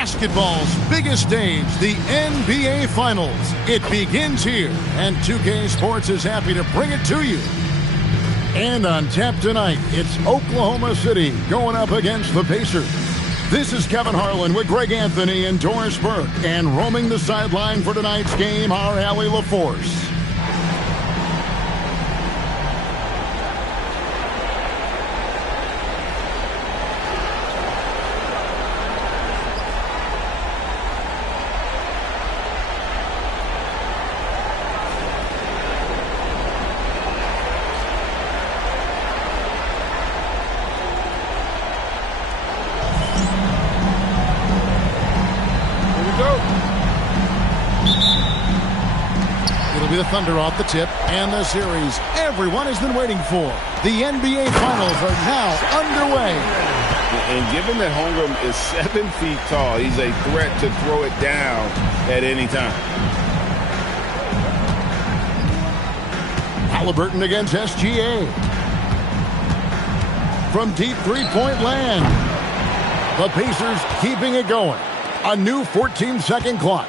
Basketball's biggest stage, the NBA Finals. It begins here, and 2K Sports is happy to bring it to you. And on tap tonight, it's Oklahoma City going up against the Pacers. This is Kevin Harlan with Greg Anthony and Doris Burke, and roaming the sideline for tonight's game, our Allie LaForce. The Thunder off the tip, and the series everyone has been waiting for. The NBA Finals are now underway. And given that Holmgren is 7 feet tall, he's a threat to throw it down at any time. Halliburton against SGA. From deep three-point land. The Pacers keeping it going. A new 14-second clock.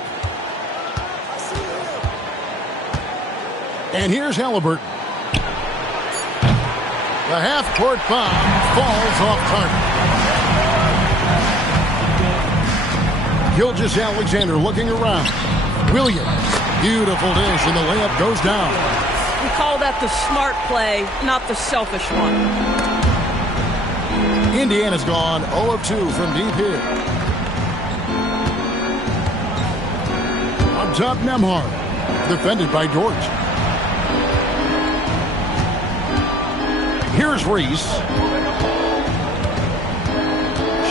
And here's Halliburton. The half-court bomb falls off target. Gilgeous-Alexander looking around. Williams, beautiful dish, and the layup goes down. We call that the smart play, not the selfish one. Indiana's gone 0 of 2 from deep here. On top, Nembhard, defended by George. Here's Reese.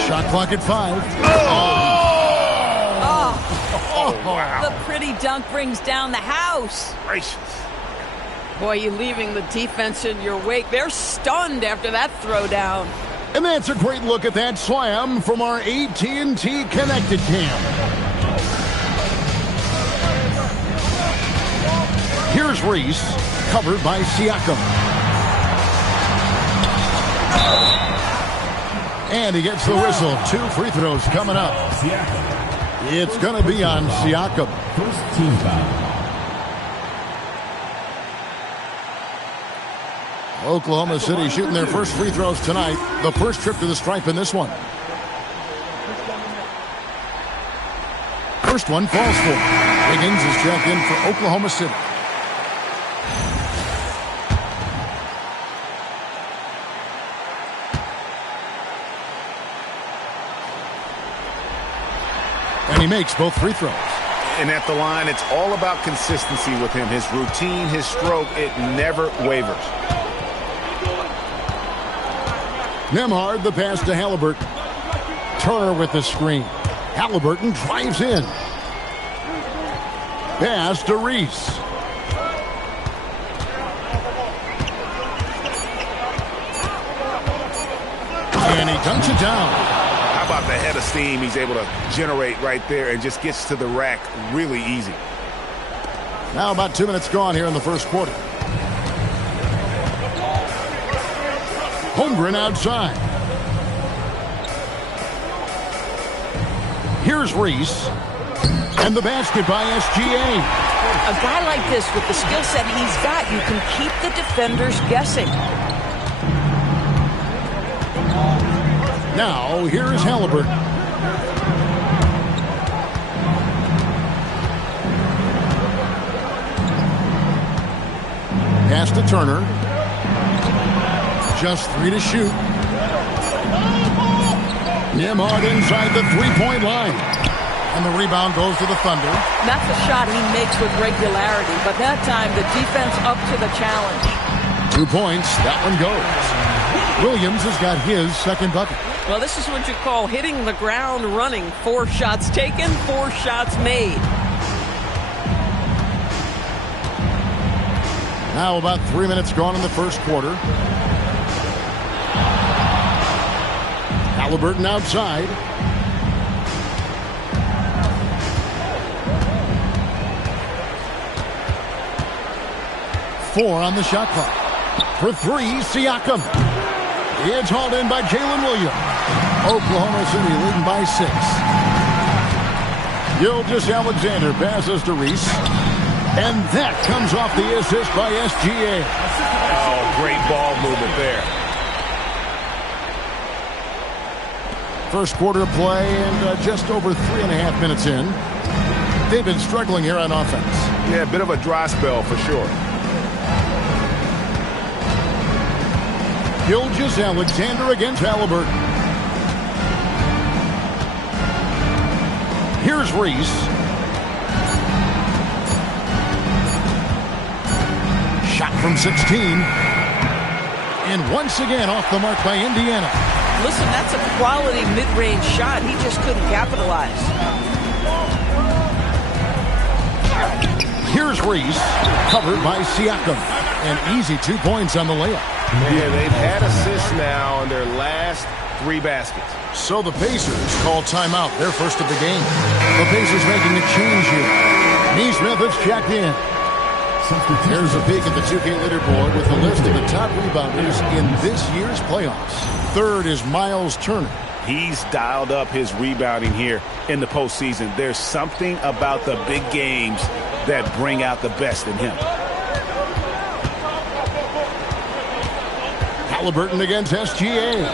Shot clock at 5. Wow. The pretty dunk brings down the house. Gracious. Boy, you leaving the defense in your wake. They're stunned after that throwdown. And that's a great look at that slam from our AT&T Connected Cam. Here's Reese, covered by Siakam. And he gets the whistle. 2 free throws coming up. It's going to be on Siakam. First team foul. Oklahoma City shooting their first free throws tonight. The first trip to the stripe in this one. First one falls for. Higgins is checked in for Oklahoma City. And he makes both free throws. And at the line, it's all about consistency with him. His routine, his stroke, it never wavers. Nembhard, the pass to Halliburton. Turner with the screen. Halliburton drives in. Pass to Reese. And he dunks it down. How about the head of steam he's able to generate right there and just gets to the rack really easy. Now about 2 minutes gone here in the first quarter. Holmgren outside. Here's Reese. And the basket by SGA. A guy like this with the skill set he's got, you can keep the defenders guessing. Now, here's Halliburton. Pass to Turner. Just 3 to shoot. Nembhard inside the three-point line. And the rebound goes to the Thunder. That's a shot he makes with regularity, but that time the defense up to the challenge. 2 points. That one goes. Williams has got his second bucket. Well, this is what you call hitting the ground running. 4 shots taken, 4 shots made. Now about 3 minutes gone in the first quarter. Halliburton outside. Four on the shot clock. For 3, Siakam. It's hauled in by Jalen Williams. Oklahoma City leading by 6. Gilgeous-Alexander passes to Reese. And that comes off the assist by SGA. Oh, great ball movement there. First quarter of play and just over 3.5 minutes in. They've been struggling here on offense. Yeah, a bit of a dry spell for sure. Gilgeous-Alexander against Halliburton. Here's Reese. Shot from 16. And once again off the mark by Indiana. Listen, that's a quality mid-range shot. He just couldn't capitalize. Here's Reese, covered by Siakam. An easy 2 points on the layup. Yeah, they've had assists now on their last 3 baskets. So the Pacers call timeout, their first of the game. The Pacers making a change here. Neesmith is checked in. Here's a peek at the 2K leaderboard with a list of the top rebounders in this year's playoffs. Third is Miles Turner. He's dialed up his rebounding here in the postseason. There's something about the big games that bring out the best in him. Halliburton against SGA.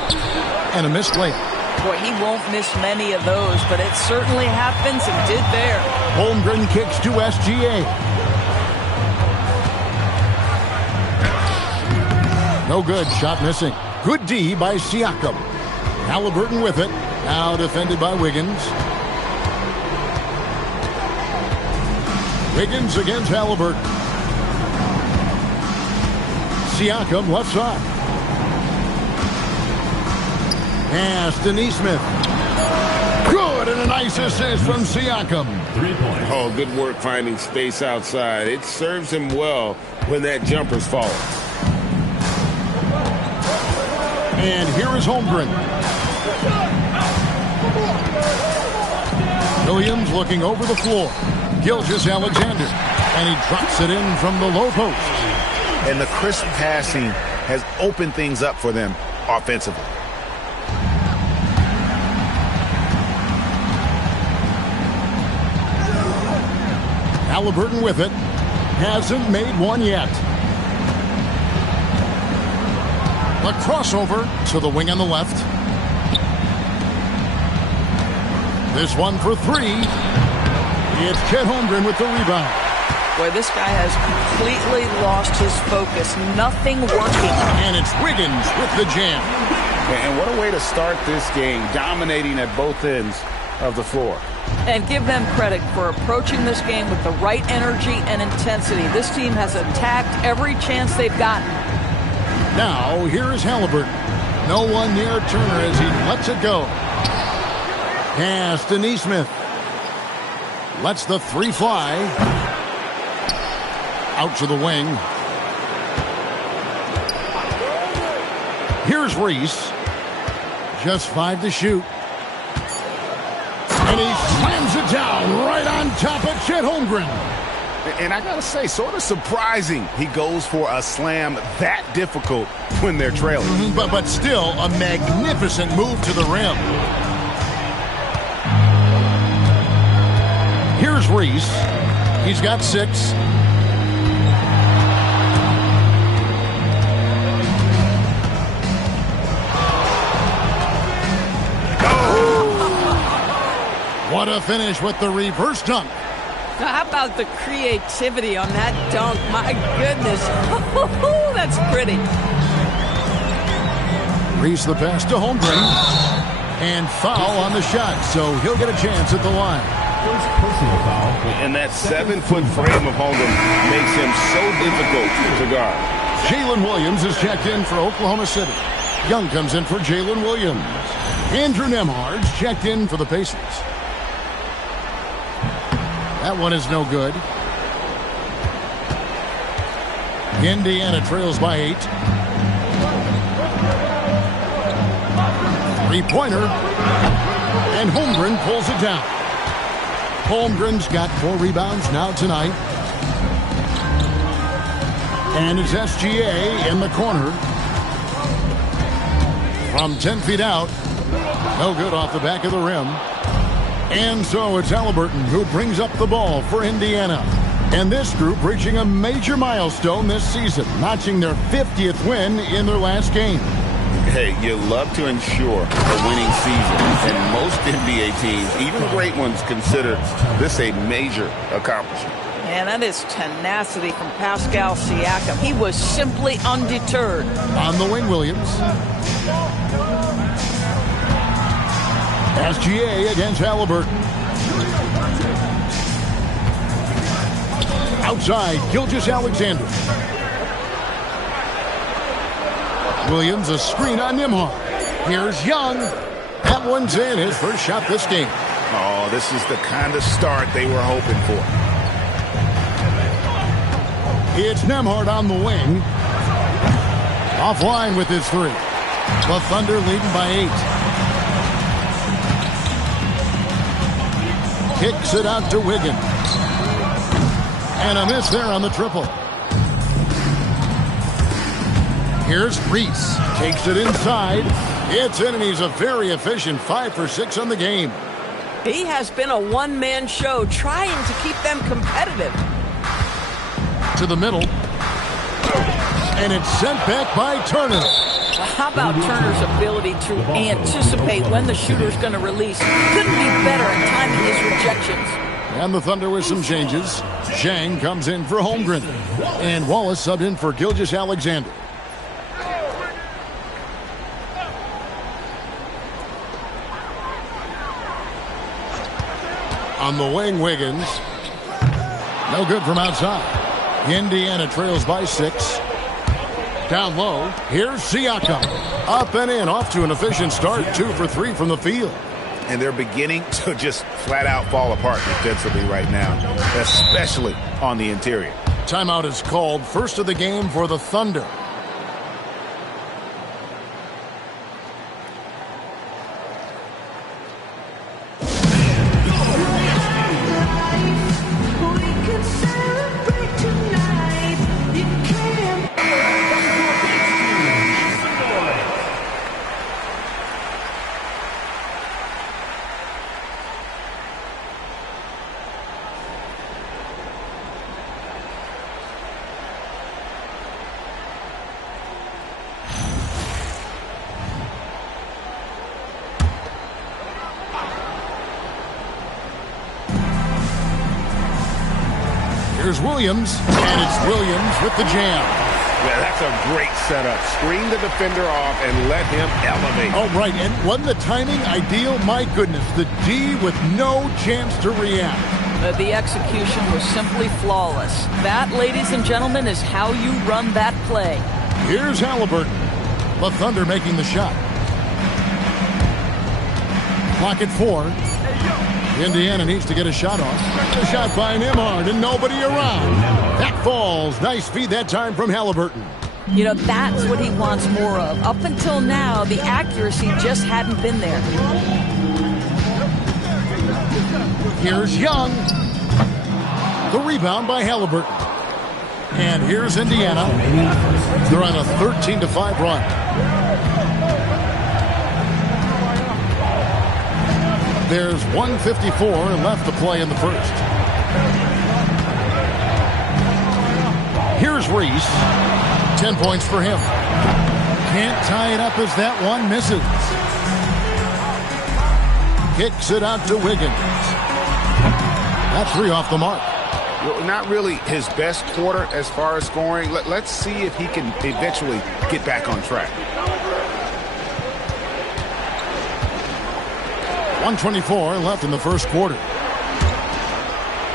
And a missed layup. Boy, he won't miss many of those, but it certainly happens and did there. Holmgren kicks to SGA. No good. Shot missing. Good D by Siakam. Halliburton with it. Now defended by Wiggins. Wiggins against Halliburton. Siakam left side. Pass to Neesmith. Good, and a nice assist from Siakam. 3 points. Oh, good work finding space outside. It serves him well when that jumper's falling. And here is Holmgren. Williams looking over the floor. Gilgeous-Alexander. And he drops it in from the low post. And the crisp passing has opened things up for them offensively. Halliburton with it. Hasn't made one yet. The crossover to the wing on the left. This one for 3. It's Chet Holmgren with the rebound. Boy, this guy has completely lost his focus. Nothing working. And it's Wiggins with the jam. And what a way to start this game, dominating at both ends of the floor. And give them credit for approaching this game with the right energy and intensity. This team has attacked every chance they've gotten. Now, here is Halliburton. No one near Turner as he lets it go. Pass to Neesmith. Lets the 3 fly. Out to the wing. Here's Reese. Just 5 to shoot. And he slams it down right on top of Chet Holmgren. And I gotta say, sort of surprising he goes for a slam that difficult when they're trailing. But still a magnificent move to the rim. Here's Reese. He's got 6. What a finish with the reverse dunk. Now, how about the creativity on that dunk? My goodness. That's pretty. Reese the pass to Holmgren. And foul on the shot, so he'll get a chance at the line. First personal foul. And that 7-foot frame of Holmgren makes him so difficult to guard. Jalen Williams is checked in for Oklahoma City. Young comes in for Jalen Williams. Andrew Nembhard's checked in for the Pacers. That one is no good. Indiana trails by 8. 3-pointer. And Holmgren pulls it down. Holmgren's got 4 rebounds now tonight. And it's SGA in the corner. From 10 feet out. No good off the back of the rim. And so it's Halliburton who brings up the ball for Indiana. And this group reaching a major milestone this season, notching their 50th win in their last game. Hey, you love to ensure a winning season, and most NBA teams, even great ones, consider this a major accomplishment. And that is tenacity from Pascal Siakam. He was simply undeterred. On the wing, Williams. SGA against Halliburton. Outside, Gilgeous-Alexander. Williams, a screen on Nembhard. Here's Young. That one's in, his first shot this game. Oh, this is the kind of start they were hoping for. It's Nembhard on the wing. Offline with his three. The Thunder leading by 8. Kicks it out to Wiggins. And a miss there on the triple. Here's Reese. Takes it inside. It's in, and he's a very efficient 5 for 6 on the game. He has been a one-man show trying to keep them competitive. To the middle. And it's sent back by Turner. How about Turner's ability to anticipate when the shooter's going to release? Couldn't be better at timing his rejections. And the Thunder with some changes. Zhang comes in for Holmgren. And Wallace subbed in for Gilgeous-Alexander. On the wing, Wiggins. No good from outside. Indiana trails by 6. Down low, here's Siakam. Up and in, off to an efficient start. 2 for 3 from the field. And they're beginning to just flat out fall apart defensively right now, especially on the interior. Timeout is called. First of the game for the Thunder. Here's Williams, and it's Williams with the jam. Yeah, that's a great setup. Screen the defender off and let him elevate. Oh, right, and wasn't the timing ideal? My goodness, the D with no chance to react. The execution was simply flawless. That, ladies and gentlemen, is how you run that play. Here's Halliburton. The Thunder making the shot. Clock at 4. Indiana needs to get a shot off. A shot by Nembhard and nobody around. That falls. Nice feed that time from Halliburton. You know, that's what he wants more of. Up until now, the accuracy just hadn't been there. Here's Young. The rebound by Halliburton. And here's Indiana. They're on a 13-5 run. There's 1:54 left to play in the first. Here's Reese. 10 points for him. Can't tie it up as that one misses. Kicks it out to Wiggins. That's 3 off the mark. Well, not really his best quarter as far as scoring. Let's see if he can eventually get back on track. 1:24 left in the first quarter.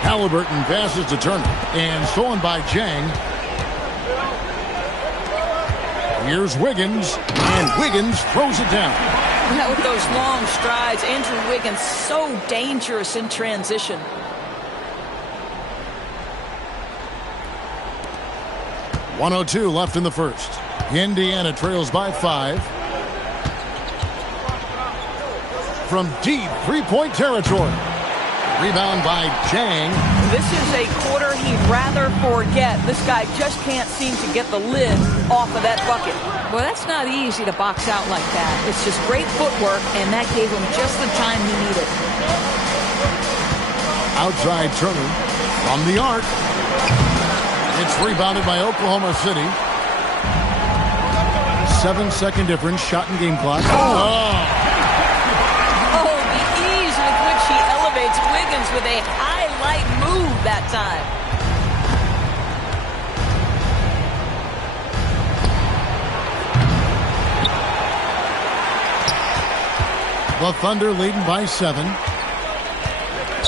Halliburton passes to Turner, and stolen by Zhang. Here's Wiggins, and Wiggins throws it down. Yeah, with those long strides, Andrew Wiggins so dangerous in transition. .102 left in the first. Indiana trails by 5. From deep 3-point territory. Rebound by Zhang. This is a quarter he'd rather forget. This guy just can't seem to get the lid off of that bucket. Well, that's not easy to box out like that. It's just great footwork, and that gave him just the time he needed. Outside Turner from the arc. It's rebounded by Oklahoma City. 7-second difference, shot and game clock. Oh, the ease with which he elevates Wiggins with a highlight move that time. The Thunder leading by 7.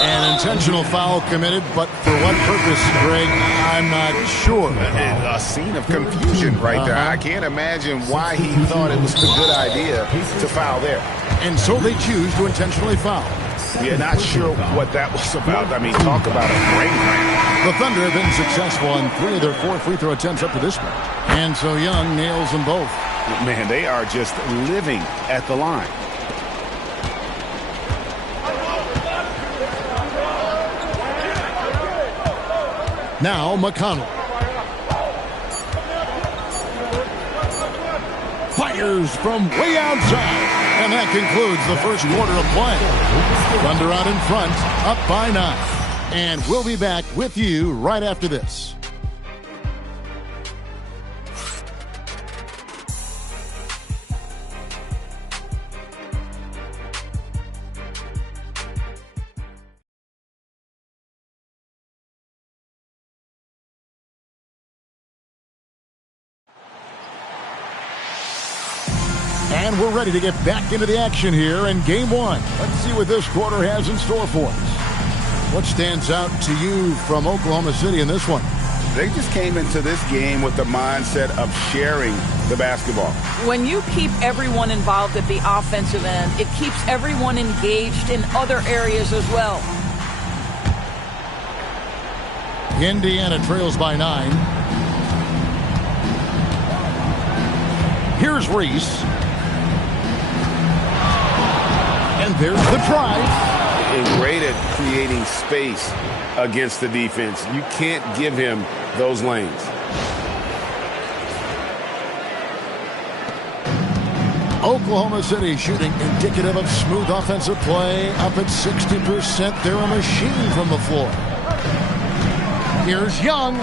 An intentional foul committed, but for what purpose, Greg, I'm not sure. A scene of confusion right there. I can't imagine why he thought it was a good idea to foul there. And so they choose to intentionally foul. Yeah, not sure what that was about. I mean, talk about a brain cramp. The Thunder have been successful on 3 of their 4 free throw attempts up to this point. And so Young nails them both. Man, they are just living at the line. Now McConnell. Fires from way outside. And that concludes the first quarter of play. Thunder out in front, up by 9. And we'll be back with you right after this. And we're ready to get back into the action here in Game 1. Let's see what this quarter has in store for us. What stands out to you from Oklahoma City in this one? They just came into this game with the mindset of sharing the basketball. When you keep everyone involved at the offensive end, it keeps everyone engaged in other areas as well. Indiana trails by 9. Here's Reese. And there's the drive. And great at creating space against the defense. You can't give him those lanes. Oklahoma City shooting indicative of smooth offensive play. Up at 60%. They're a machine from the floor. Here's Young.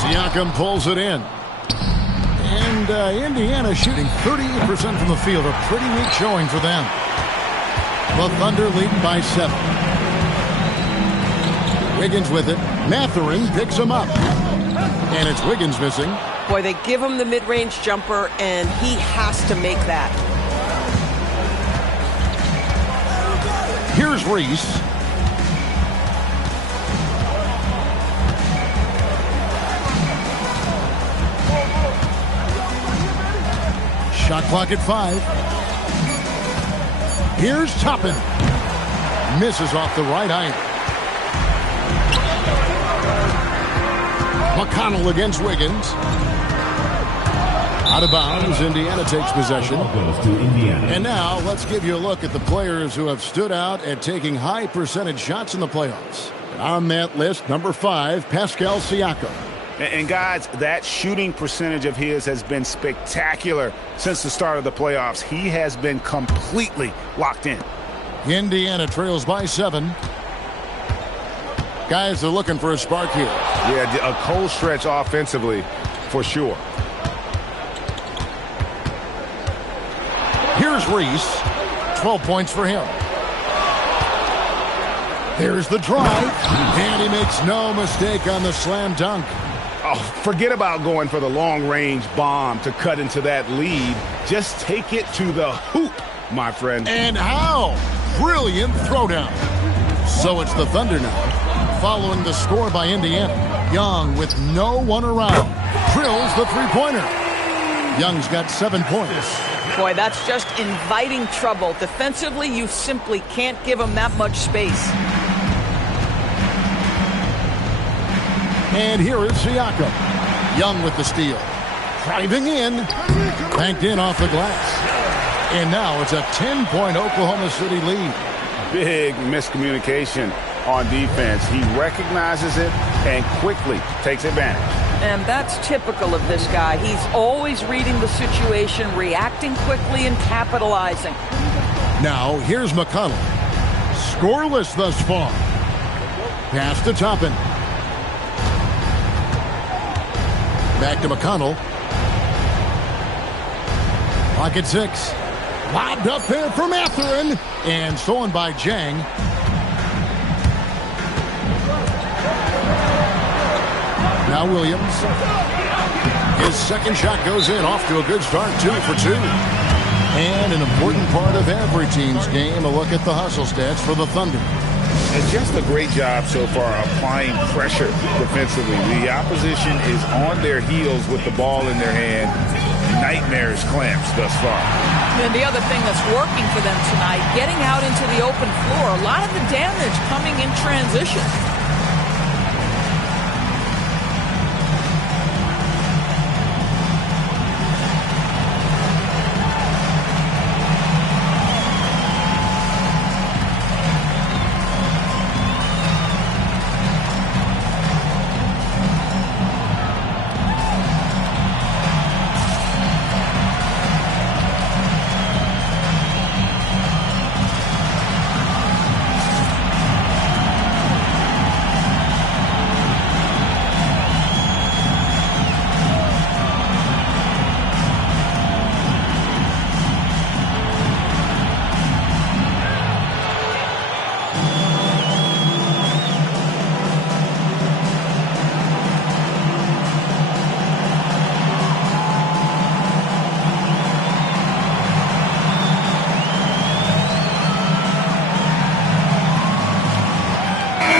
Siakam pulls it in. And Indiana shooting 38% from the field. A pretty weak showing for them. The Thunder leading by 7. Wiggins with it. Mathurin picks him up. And it's Wiggins missing. Boy, they give him the mid-range jumper, and he has to make that. Here's Reese. Shot clock at 5. Here's Toppin. Misses off the right eye. McConnell against Wiggins. Out of bounds. Indiana takes possession. And now let's give you a look at the players who have stood out at taking high percentage shots in the playoffs. On that list, number 5, Pascal Siakam. And guys, that shooting percentage of his has been spectacular since the start of the playoffs. He has been completely locked in. Indiana trails by 7. Guys are looking for a spark here. Yeah, a cold stretch offensively for sure. Here's Reese. 12 points for him. There's the drive. And he makes no mistake on the slam dunk. Oh, forget about going for the long-range bomb to cut into that lead. Just take it to the hoop, my friend. And how? Brilliant throwdown. So it's the Thunder now, following the score by Indiana. Young with no one around. Drills the three-pointer. Young's got 7 points. Boy, that's just inviting trouble. Defensively, you simply can't give him that much space. And here is Siakam. Young with the steal. Driving in. Banked in off the glass. And now it's a 10-point Oklahoma City lead. Big miscommunication on defense. He recognizes it and quickly takes advantage. And that's typical of this guy. He's always reading the situation, reacting quickly, and capitalizing. Now, here's McConnell. Scoreless thus far. Pass to Toppin. Back to McConnell. Pocket 6. Lobbed up there from Matherin. And stolen by Jang. Now Williams. His second shot goes in. Off to a good start. 2 for 2. And an important part of every team's game, a look at the hustle stats for the Thunder. And just a great job so far applying pressure defensively. The opposition is on their heels with the ball in their hand. Nightmares clamps thus far. And the other thing that's working for them tonight, getting out into the open floor. A lot of the damage coming in transition.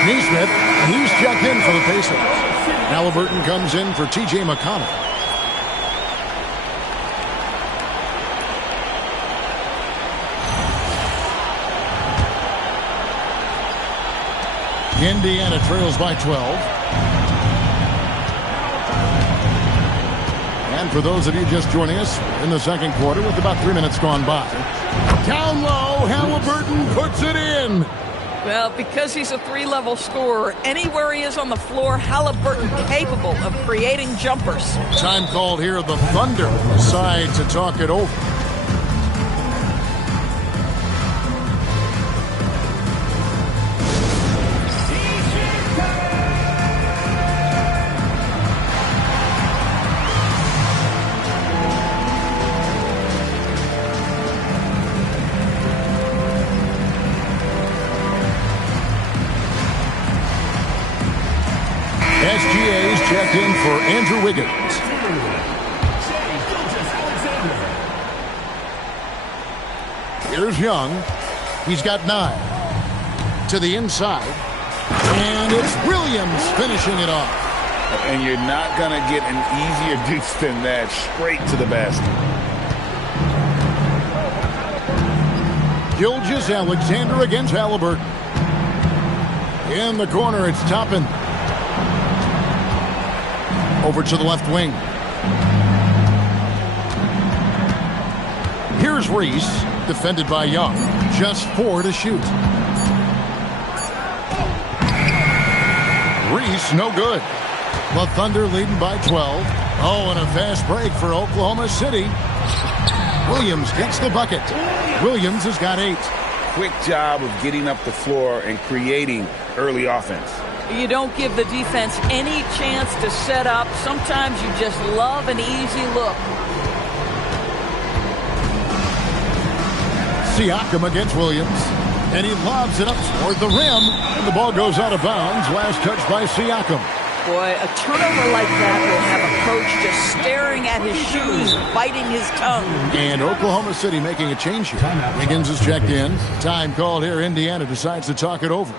Neesmith, he's checked in for the Pacers. Halliburton comes in for T.J. McConnell. Indiana trails by 12. And for those of you just joining us in the second quarter with about 3 minutes gone by. Down low, Halliburton puts it in. Well, because he's a three-level scorer, anywhere he is on the floor, Halliburton capable of creating jumpers. Time called here. The Thunder decide to talk it over. SGA's checked in for Andrew Wiggins. Here's Young. He's got 9. To the inside. And it's Williams finishing it off. And you're not going to get an easier deuce than that. Straight to the basket. Gilgeous-Alexander against Halliburton. In the corner, it's Toppin. Over to the left wing. Here's Reese, defended by Young. Just 4 to shoot. Reese, no good. The Thunder leading by 12. Oh, and a fast break for Oklahoma City. Williams gets the bucket. Williams has got 8. Quick job of getting up the floor and creating early offense. You don't give the defense any chance to set up. Sometimes you just love an easy look. Siakam against Williams. And he lobs it up toward the rim. And the ball goes out of bounds. Last touch by Siakam. Boy, a turnover like that will have a coach just staring at his shoes, biting his tongue. And Oklahoma City making a change here. Wiggins is checked in. Time called here. Indiana decides to talk it over.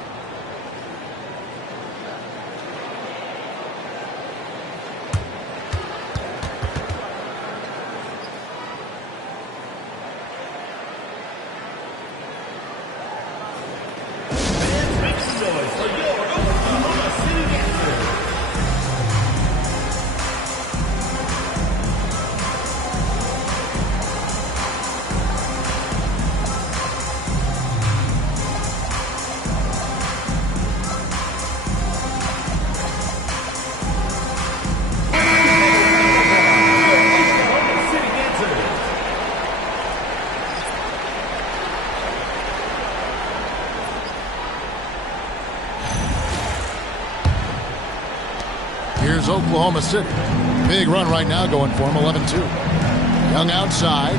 is Oklahoma City. Big run right now going for him, 11-2. Young outside.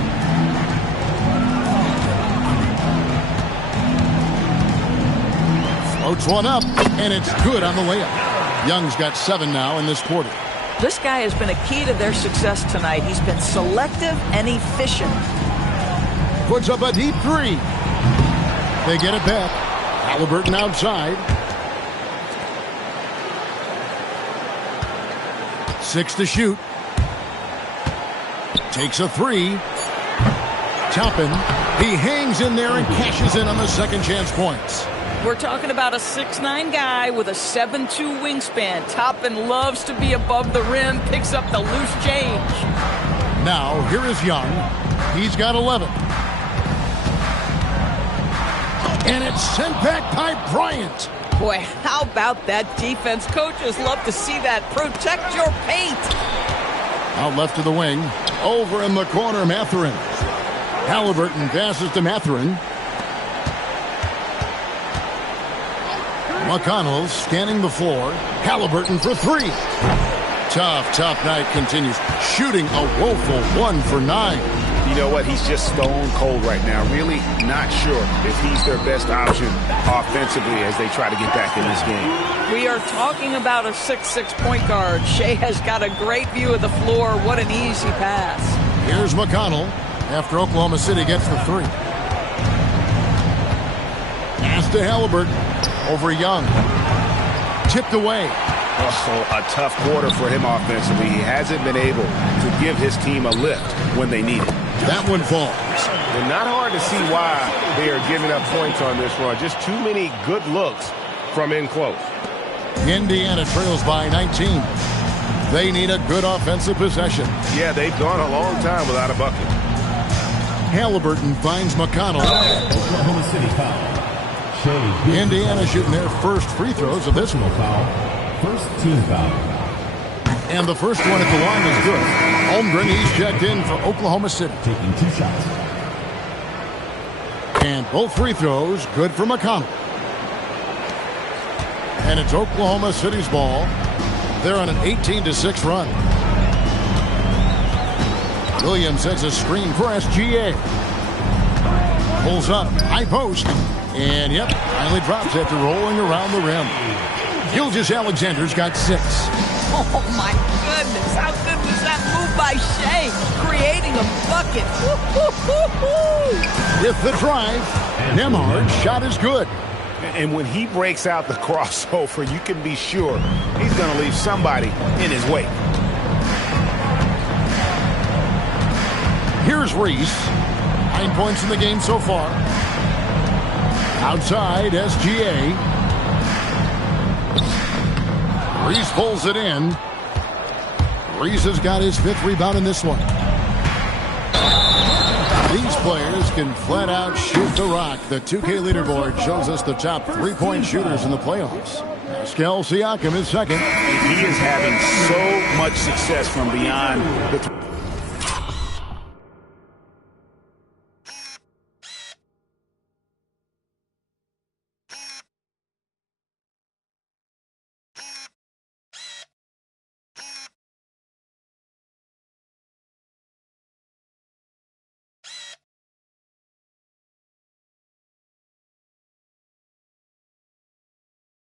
Floats one up, and it's good on the layup. Young's got 7 now in this quarter. This guy has been a key to their success tonight. He's been selective and efficient. Puts up a deep 3. They get it back. Halliburton outside. 6 to shoot. Takes a 3. Toppin. He hangs in there and cashes in on the second chance points. We're talking about a 6'9" guy with a 7'2" wingspan. Toppin loves to be above the rim, picks up the loose change. Now, here is Young. He's got 11. And it's sent back by Bryant. Boy, how about that defense? Coaches love to see that. Protect your paint. Out left to the wing. Over in the corner, Mathurin. Halliburton passes to Mathurin. McConnell scanning the floor. Halliburton for 3. Tough night continues. Shooting a woeful 1 for 9. You know what? He's just stone cold right now. Really not sure if he's their best option offensively as they try to get back in this game. We are talking about a 6'6" point guard. Shea has got a great view of the floor. What an easy pass. Here's McConnell after Oklahoma City gets the 3. Pass to Halliburton. Over Young. Tipped away. Also a tough quarter for him offensively. He hasn't been able to give his team a lift when they need it. That one falls. And not hard to see why they are giving up points on this run. Just too many good looks from in close. Indiana trails by 19. They need a good offensive possession. Yeah, they've gone a long time without a bucket. Halliburton finds McConnell. Oklahoma City foul. Indiana shooting their first free throws of this one. First team foul. And the first one at the line is good. Holmgren, he's checked in for Oklahoma City. Taking 2 shots. And both free throws good for McConnell. And it's Oklahoma City's ball. They're on an 18-6 run. Williams sets a screen for SGA. Pulls up, high post. And, yep, finally drops after rolling around the rim. Gilgeous-Alexander's got 6. Oh, my goodness. How good was that move by Shea? Creating a bucket. With the drive, Nembhard's shot is good. And when he breaks out the crossover, you can be sure he's going to leave somebody in his wake. Here's Reese. 9 points in the game so far. Outside, SGA. Reese pulls it in. Reese has got his 5th rebound in this one. These players can flat out shoot the rock. The 2K leaderboard shows us the top 3-point shooters in the playoffs. Pascal Siakam is second. He is having so much success from beyond the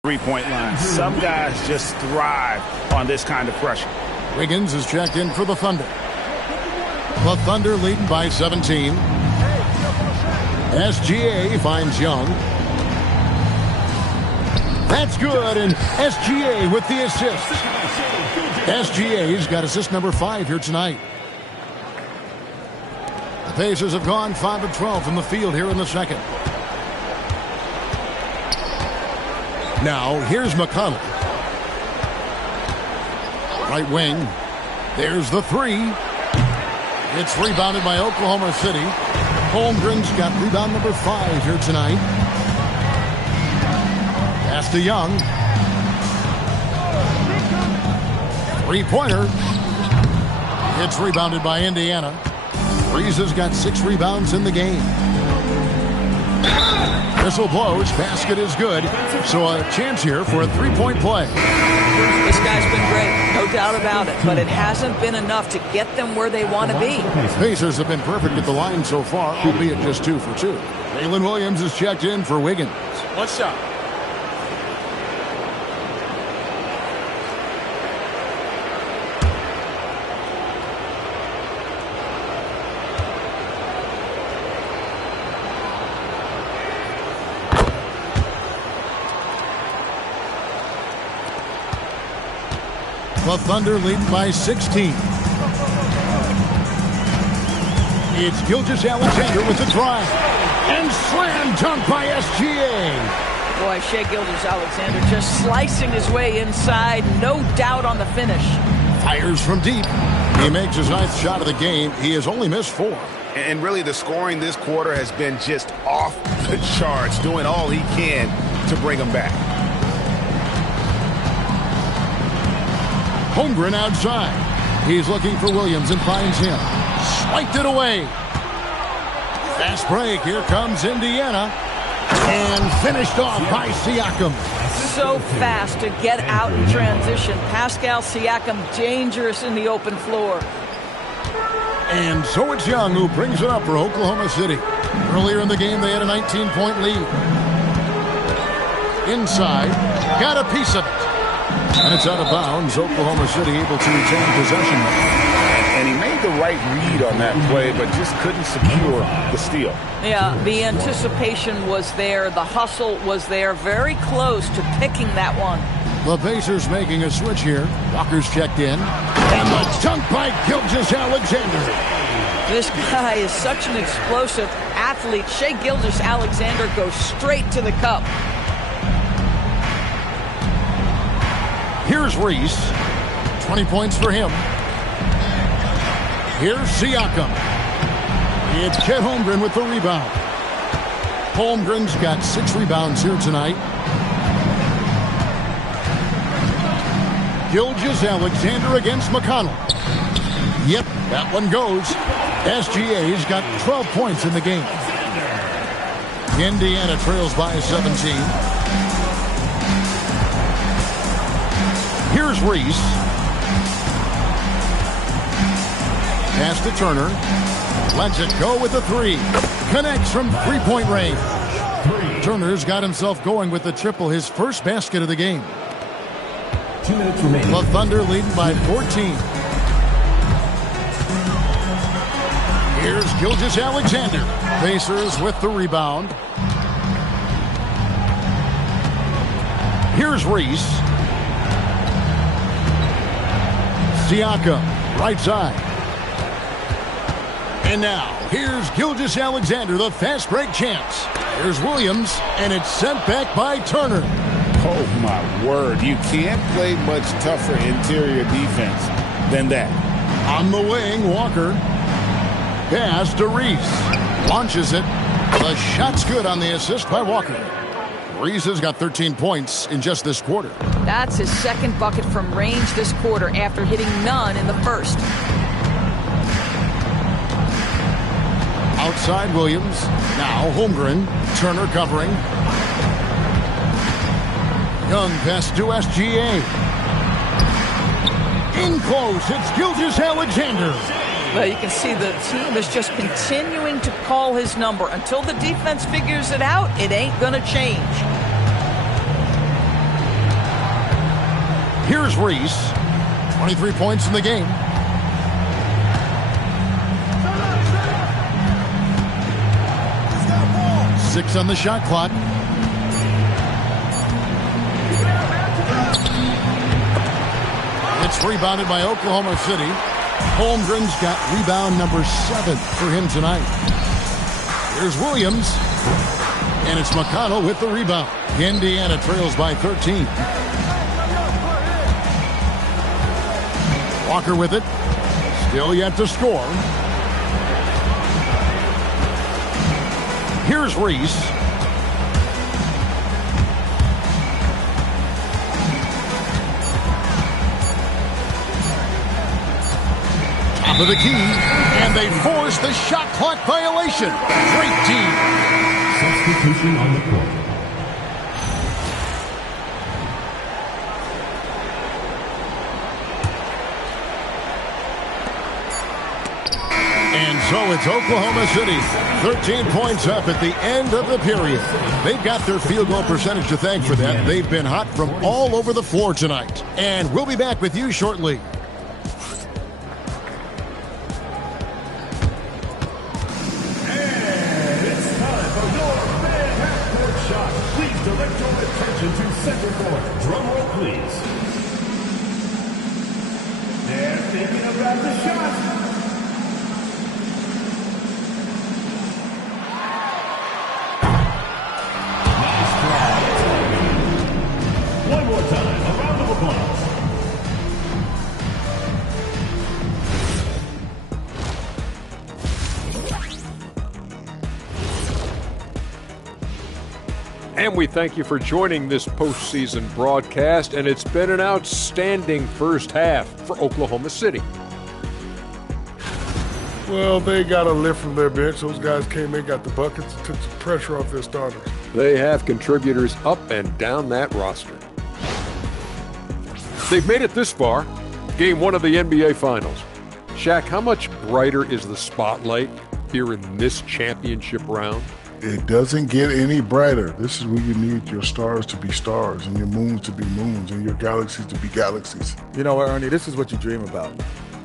3-point line. Some guys just thrive on this kind of pressure. Wiggins is checked in for the Thunder. The Thunder leading by 17. SGA finds Young. That's good, and SGA with the assist. SGA's got assist number 5 here tonight. The Pacers have gone 5 of 12 from the field here in the second. Now, here's McConnell. Right wing. There's the 3. It's rebounded by Oklahoma City. Holmgren's got rebound number 5 here tonight. Pass to Young. 3-pointer. It's rebounded by Indiana. Reese has got 6 rebounds in the game. Whistle blows. Basket is good. So a chance here for a 3-point play. This guy's been great. No doubt about it, but it hasn't been enough to get them where they want to be. Pacers have been perfect at the line so far, albeit just 2 for 2. Jalen Williams is checked in for Wiggins. One shot. The Thunder leading by 16. It's Gilgeous-Alexander with the drive. And slam dunk by SGA. Boy, Shai Gilgeous-Alexander just slicing his way inside. No doubt on the finish. Fires from deep. He makes his 9th shot of the game. He has only missed 4. And really, the scoring this quarter has been just off the charts, doing all he can to bring them back. Holmgren outside. He's looking for Williams and finds him. Swiped it away. Fast break. Here comes Indiana. And finished off by Siakam. So fast to get out in transition. Pascal Siakam dangerous in the open floor. And so it's Young who brings it up for Oklahoma City. Earlier in the game, they had a 19-point lead. Inside. Got a piece of it. And it's out of bounds. Oklahoma City able to retain possession. And he made the right read on that play, but just couldn't secure the steal. Yeah, the anticipation was there. The hustle was there. Very close to picking that one. The Pacers making a switch here. Walker's checked in. And the dunk by Gilgeous-Alexander. This guy is such an explosive athlete. Shai Gilgeous-Alexander goes straight to the cup. Here's Reese. 20 points for him. Here's Siakam. It's Chet Holmgren with the rebound. Holmgren's got 6 rebounds here tonight. Gilgeous-Alexander against McConnell. Yep, that one goes. SGA's got 12 points in the game. Indiana trails by 17. Here's Reese. Pass to Turner. Lets it go with the 3. Connects from 3-point range. Turner's got himself going with the triple, his first basket of the game. 2 minutes remaining. The Thunder leading by 14. Here's Gilgeous-Alexander. Pacers with the rebound. Here's Reese. Siakam, right side. And now, here's Gilgeous-Alexander, the fast break chance. Here's Williams, and it's sent back by Turner. Oh, my word. You can't play much tougher interior defense than that. On the wing, Walker. Pass to Reese. Launches it. The shot's good on the assist by Walker. Reese has got 13 points in just this quarter. That's his 2nd bucket from range this quarter after hitting none in the first. Outside Williams. Now Holmgren. Turner covering. Young pass to SGA. In close, it's Gilgeous-Alexander. Well, you can see the team is just continuing to call his number. Until the defense figures it out, it ain't going to change. Here's Reese. 23 points in the game. Six on the shot clock. It's rebounded by Oklahoma City. Holmgren's got rebound number 7 for him tonight. Here's Williams. And it's McConnell with the rebound. Indiana trails by 13. Walker with it. Still yet to score. Here's Reese. Top of the key, and they force the shot clock violation. Great team. Substitution on the court. And so it's Oklahoma City, 13 points up at the end of the period. They've got their field goal percentage to thank for that. They've been hot from all over the floor tonight. And we'll be back with you shortly. And it's time for your fan half-court shot. Please direct your attention to center court. Drum roll, please. They're thinking about the shot. One more time, a round of applause. And we thank you for joining this postseason broadcast, and it's been an outstanding first half for Oklahoma City. Well, they got a lift from their bench. Those guys came in, got the buckets, and took some pressure off their starters. They have contributors up and down that roster. They've made it this far, game one of the NBA Finals. Shaq, how much brighter is the spotlight here in this championship round? It doesn't get any brighter. This is where you need your stars to be stars and your moons to be moons and your galaxies to be galaxies. You know what, Ernie, this is what you dream about.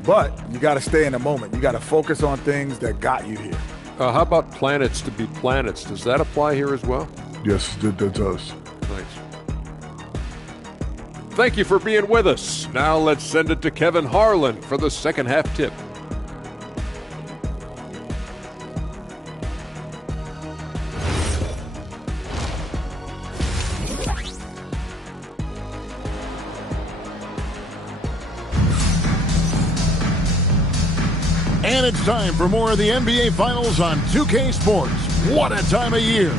But you got to stay in the moment. You got to focus on things that got you here. How about planets to be planets? Does that apply here as well? Yes, that does. Nice. Thank you for being with us. Now let's send it to Kevin Harlan for the second half tip. And it's time for more of the NBA Finals on 2K Sports. What a time of year.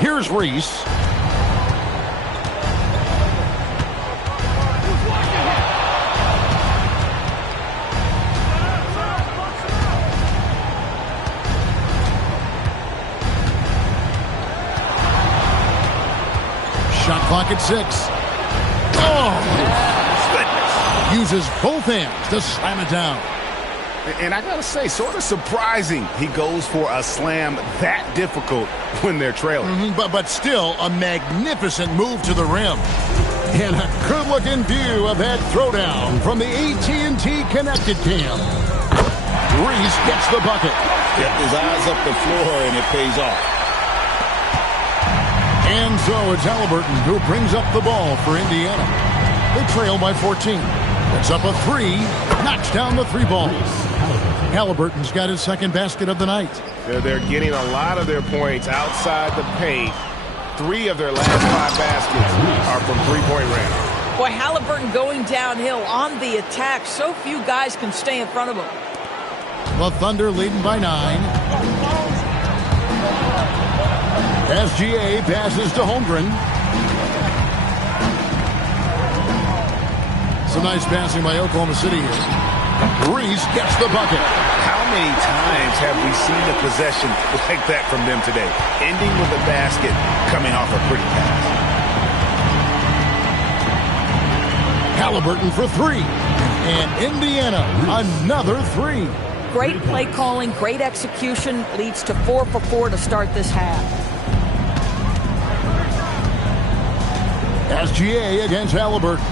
Here's Reese. Shot clock at 6. Oh, goodness. Uses both hands to slam it down. And I got to say, sort of surprising he goes for a slam that difficult when they're trailing. But still a magnificent move to the rim. And a good-looking view of that throwdown from the AT&T Connected Cam. Reese gets the bucket. Kept his eyes up the floor, and it pays off. And so it's Halliburton who brings up the ball for Indiana. They trail by 14. Puts up a 3, knocks down the 3 ball. Halliburton's got his second basket of the night. They're getting a lot of their points outside the paint. 3 of their last 5 baskets are from three-point range. Boy, Halliburton going downhill on the attack. So few guys can stay in front of him. The Thunder leading by 9. SGA passes to Holmgren. Some nice passing by Oklahoma City here. Reese gets the bucket. How many times have we seen a possession like that from them today? Ending with a basket, coming off a pretty pass. Halliburton for three. And Indiana, another three. Great play calling, great execution, leads to 4 for 4 to start this half. SGA against Halliburton.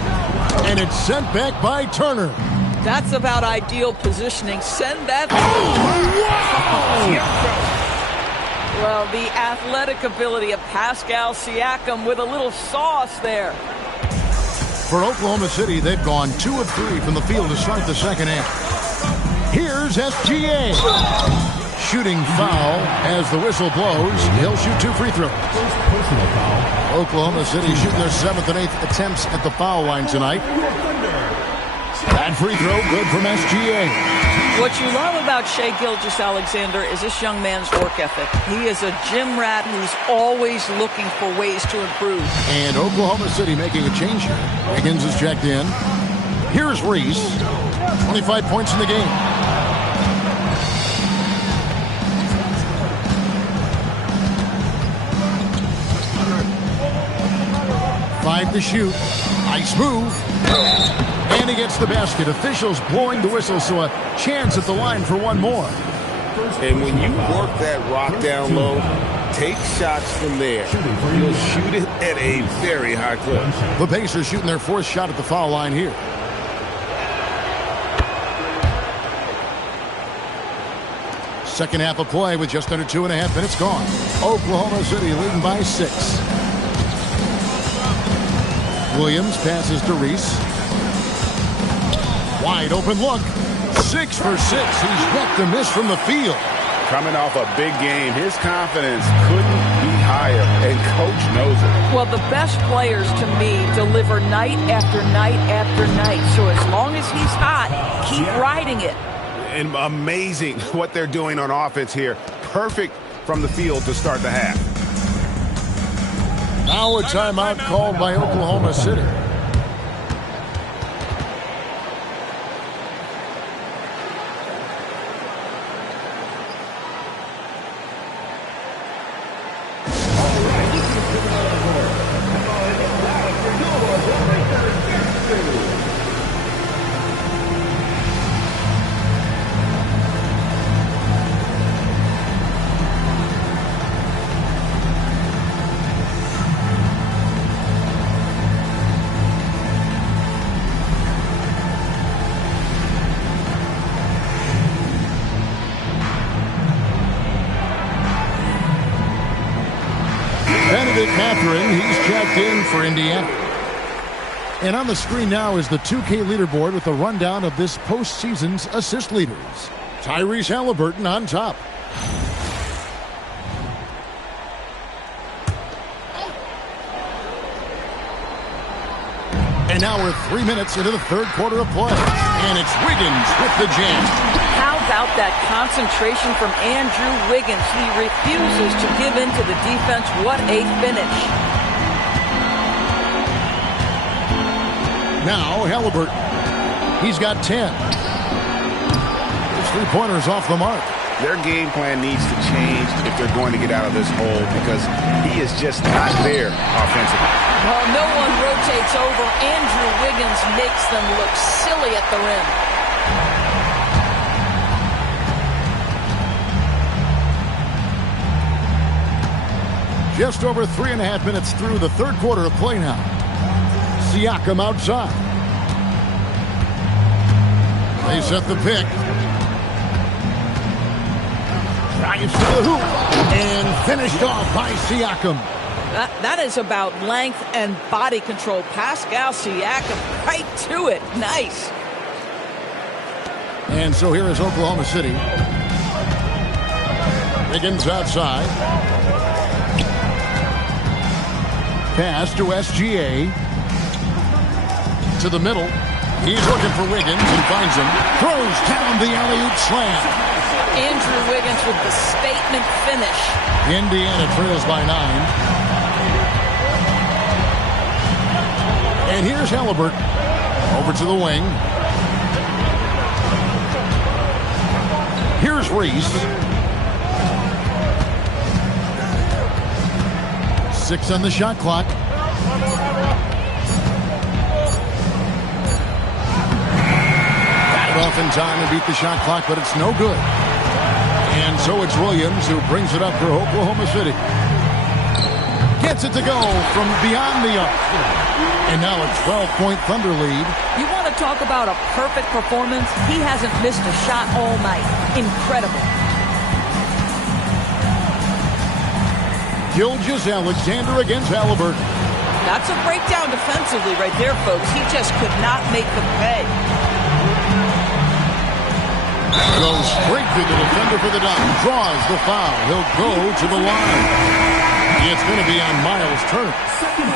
And it's sent back by Turner. That's about ideal positioning. Send that. Well, the athletic ability of Pascal Siakam with a little sauce there. For Oklahoma City, they've gone 2 of 3 from the field to start the second half. Here's SGA. Shooting foul as the whistle blows. He'll shoot 2 free throws. Oklahoma City shooting their 7th and 8th attempts at the foul line tonight. That free throw good from SGA. What you love about Shai Gilgeous-Alexander is this young man's work ethic. He is a gym rat who's always looking for ways to improve. And Oklahoma City making a change here. Wiggins is checked in. Here's Reese. 25 points in the game. Five to shoot. Nice move. And he gets the basket. Officials blowing the whistle, so a chance at the line for one more. And when you work that rock down low, take shots from there. You'll shoot it at a very high clip. The Pacers shooting their 4th shot at the foul line here. Second half of play with just under 2.5 minutes gone. Oklahoma City leading by 6. Williams passes to Reese. Wide open look. 6 for 6. He's yet to miss from the field. Coming off a big game, his confidence couldn't be higher, and Coach knows it. Well, the best players, to me, deliver night after night after night. So as long as he's hot, keep riding it. And amazing what they're doing on offense here. Perfect from the field to start the half. Now a timeout called by Oklahoma City. Catherine, he's checked in for Indiana. And on the screen now is the 2K leaderboard with a rundown of this postseason's assist leaders. Tyrese Halliburton on top. And now we're 3 minutes into the third quarter of play. And it's Wiggins with the jam. How about that concentration from Andrew Wiggins? He refuses to give in to the defense. What a finish. Now Halliburton. He's got 10. His three-pointers off the mark. Their game plan needs to change if they're going to get out of this hole, because he is just not there offensively. Well, no one rotates over. Andrew Wiggins makes them look silly at the rim. Just over 3.5 minutes through the third quarter of play now. Siakam outside. They set the pick. Drives to the hoop. And finished off by Siakam. That is about length and body control. Pascal Siakam right to it. Nice. And so here is Oklahoma City. Wiggins outside. Pass to SGA. To the middle. He's looking for Wiggins and finds him. Throws down the alley-oop slam. Andrew Wiggins with the statement finish. Indiana trails by 9. And here's Halliburton. Over to the wing. Here's Reese. 6 on the shot clock. Got it off in time to beat the shot clock, but it's no good. And so it's Williams who brings it up for Oklahoma City. Gets it to go from beyond the arc. And now a 12-point Thunder lead. You want to talk about a perfect performance? He hasn't missed a shot all night. Incredible. Gilgeous-Alexander against Halliburton. That's a breakdown defensively right there, folks. He just could not make them pay. Goes straight to the defender for the dunk. Draws the foul. He'll go to the line. It's going to be on Miles Turner.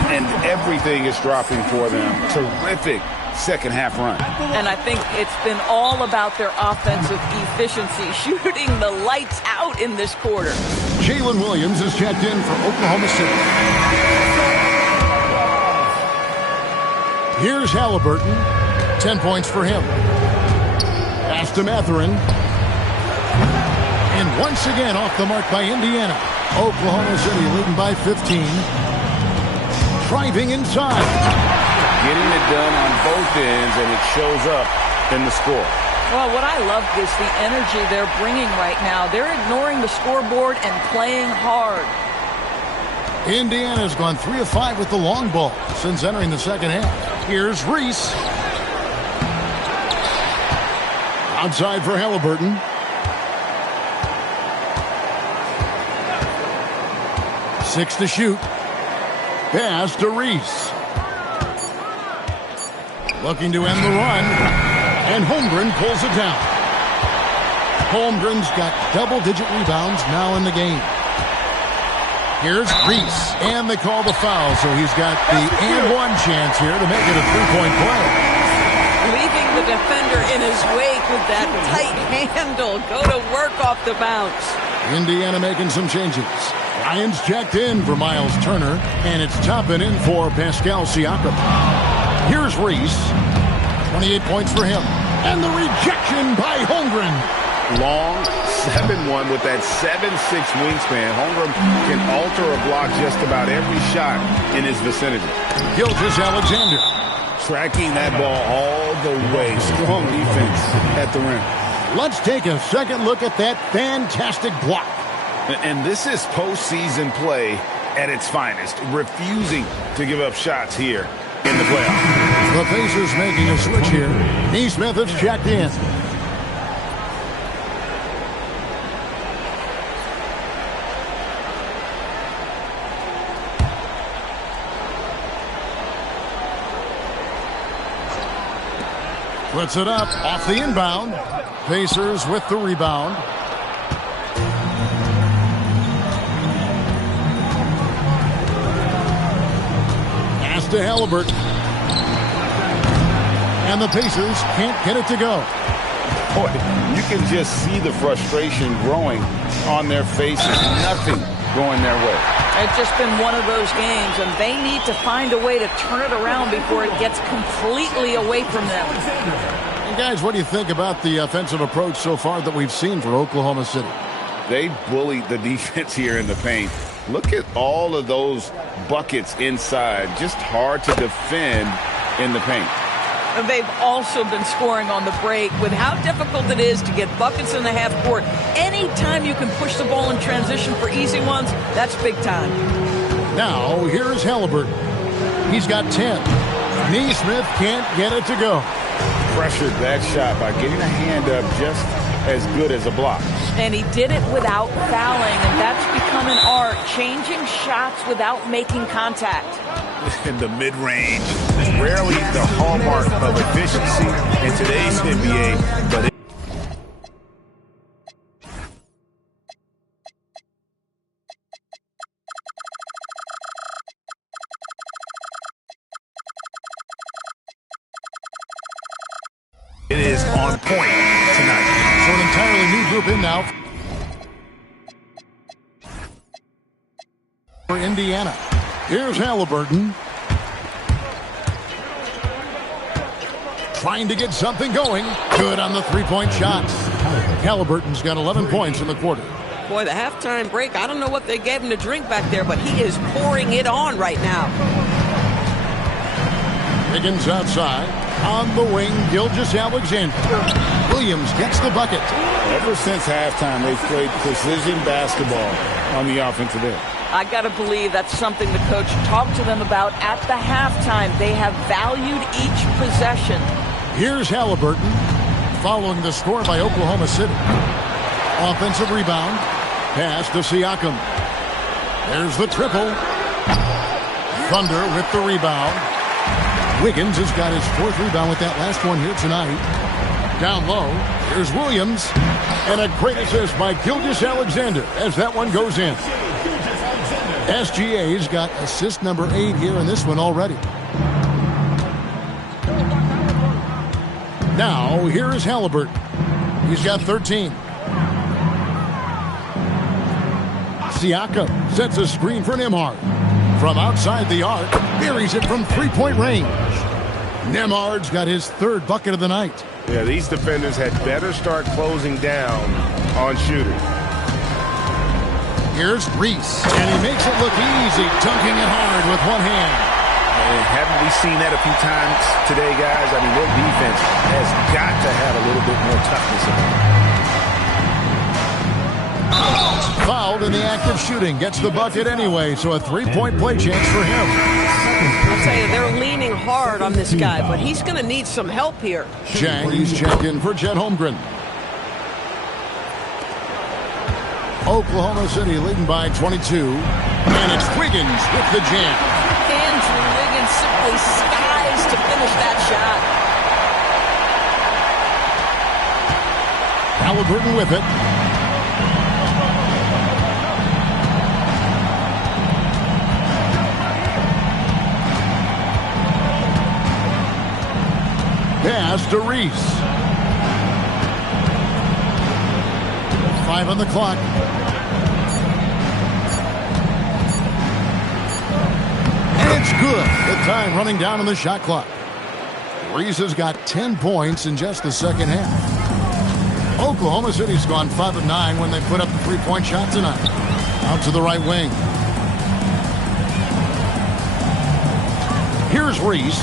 And everything is dropping for them. Terrific second half run. And I think it's been all about their offensive efficiency, shooting the lights out in this quarter. Jalen Williams is checked in for Oklahoma City. Here's Halliburton. 10 points for him. Pass to Mathurin. And once again off the mark by Indiana. Oklahoma City leading by 15. Driving inside. Getting it done on both ends, and it shows up in the score. Well, what I love is the energy they're bringing right now. They're ignoring the scoreboard and playing hard. Indiana's gone 3 of 5 with the long ball since entering the second half. Here's Reese. Outside for Halliburton. Six to shoot. Pass to Reese. Looking to end the run. And Holmgren pulls it down. Holmgren's got double-digit rebounds now in the game. Here's Reese. And they call the foul, so he's got the and-one chance here to make it a three-point play. Leaving the defender in his wake with that tight handle. Go to work off the bounce. Indiana making some changes. Ryan's checked in for Miles Turner, and it's Toppin in for Pascal Siakam. Here's Reese. 28 points for him. And the rejection by Holmgren. Long 7-1 with that 7'6" wingspan. Holmgren can alter a block just about every shot in his vicinity. Gilgeous-Alexander. Tracking that ball all the way. Strong defense at the rim. Let's take a second look at that fantastic block. And this is postseason play at its finest. Refusing to give up shots here in the playoffs. The Pacers making a switch here. Neesmith is checked in. Puts it up off the inbound. Pacers with the rebound. Pass to Halliburton. And the Pacers can't get it to go. Boy, you can just see the frustration growing on their faces. Nothing going their way. It's just been one of those games, and they need to find a way to turn it around before it gets completely away from them. And guys, what do you think about the offensive approach so far that we've seen for Oklahoma City? They bullied the defense here in the paint. Look at all of those buckets inside. Just hard to defend in the paint. And they've also been scoring on the break. With how difficult it is to get buckets in the half court, anytime you can push the ball in transition for easy ones, that's big time. Now, here's Halliburton. He's got 10. Neesmith can't get it to go. Pressured that shot by getting a hand up just as good as a block. And he did it without fouling, and that's become an art, changing shots without making contact. In the mid-range, rarely the hallmark of efficiency in today's NBA, but it is on point tonight. So an entirely new group in now for Indiana. Here's Halliburton. trying to get something going. Good on the three-point shots. Halliburton's got 11 points in the quarter. Boy, the halftime break, I don't know what they gave him to drink back there, but he is pouring it on right now. Higgins outside. On the wing, Gilgeous-Alexander. Williams gets the bucket. Ever since halftime, they've played precision basketball on the offensive end. I got to believe that's something the coach talked to them about at the halftime. They have valued each possession. Here's Halliburton following the score by Oklahoma City. Offensive rebound. Pass to Siakam. There's the triple. Thunder with the rebound. Wiggins has got his fourth rebound with that last one here tonight. Down low, here's Williams. And a great assist by Gilgeous-Alexander as that one goes in. SGA's got assist number 8 here in this one already. Now, here is Halliburton. He's got 13. Siakam sets a screen for Nembhard. From outside the arc, buries it from three-point range. Nembhard's got his third bucket of the night. Yeah, these defenders had better start closing down on shooters. Here's Reese, and he makes it look easy, dunking it hard with one hand. And haven't we seen that a few times today, guys? I mean, their defense has got to have a little bit more toughness about it. Fouled in the act of shooting. Gets the bucket anyway, so a three-point play chance for him. I'll tell you, they're leaning hard on this guy, but he's going to need some help here. Chang, he's checked in for Chet Holmgren. Oklahoma City leading by 22. And it's Wiggins with the jam. Andrew Wiggins simply skies to finish that shot. Halliburton with it. Pass to Reese. 5 on the clock. And it's good. The time running down on the shot clock. Reese has got 10 points in just the second half. Oklahoma City's gone 5 of 9 when they put up the three-point shot tonight. Out to the right wing. Here's Reese.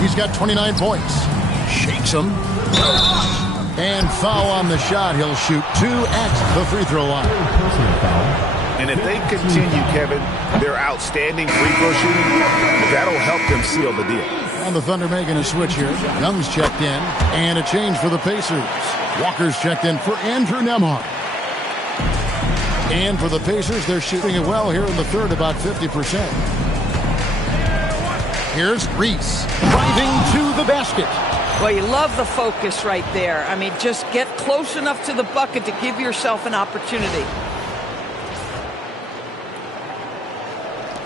He's got 29 points. Shakes him. And foul on the shot. He'll shoot 2 at the free throw line. And if they continue, Kevin, their outstanding free throw shooting, that'll help them seal the deal. And the Thunder making a switch here. Young's checked in. And a change for the Pacers. Walker's checked in for Andrew Nembhard. And for the Pacers, they're shooting it well here in the third, about 50%. Here's Reese driving to the basket. Well, you love the focus right there. I mean, just get close enough to the bucket to give yourself an opportunity.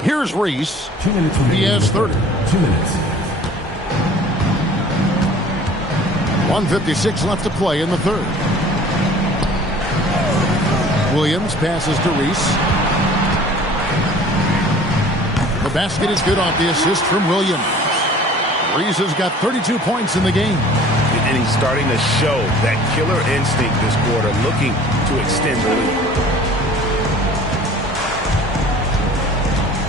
Here's Reese. 2 minutes remaining. He has 30. 2 minutes. 1:56 left to play in the third. Williams passes to Reese. The basket is good off the assist from Williams. Reese has got 32 points in the game. And he's starting to show that killer instinct this quarter, looking to extend the lead.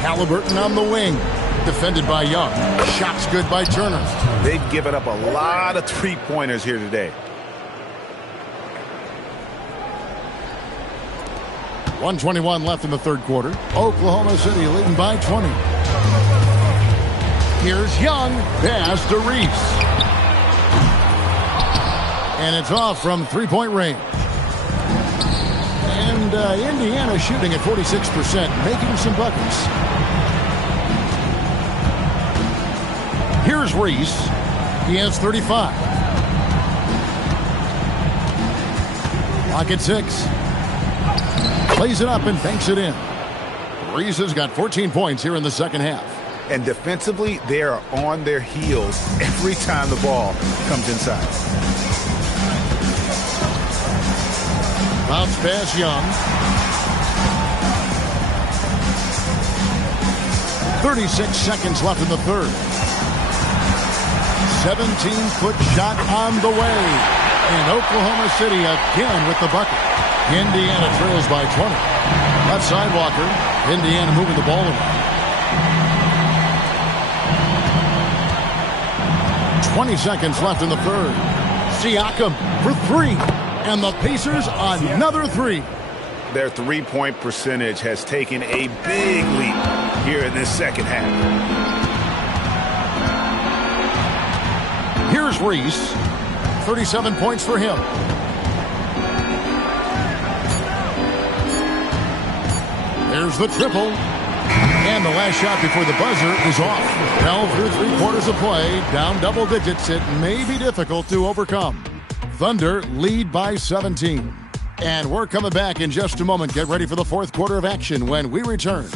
Halliburton on the wing. Defended by Young. Shots good by Turner. They've given up a lot of three-pointers here today. 1:21 left in the third quarter. Oklahoma City leading by 20. Here's Young. Pass to Reese. And it's off from three-point range. And Indiana shooting at 46%, making some buckets. Here's Reese. He has 35. Clock at 6. Plays it up and banks it in. Reese has got 14 points here in the second half. And defensively, they are on their heels every time the ball comes inside. Bounce pass Young. 36 seconds left in the third. 17-foot shot on the way. And Oklahoma City again with the bucket. Indiana trails by 20. Left side Walker. Indiana moving the ball around. 20 seconds left in the third. Siakam for three. And the Pacers another three. Their three-point percentage has taken a big leap here in this second half. Here's Reese. 37 points for him. There's the triple. And the last shot before the buzzer is off. Well, through 3 quarters of play, down double digits, it may be difficult to overcome. Thunder lead by 17. And we're coming back in just a moment. Get ready for the fourth quarter of action when we return.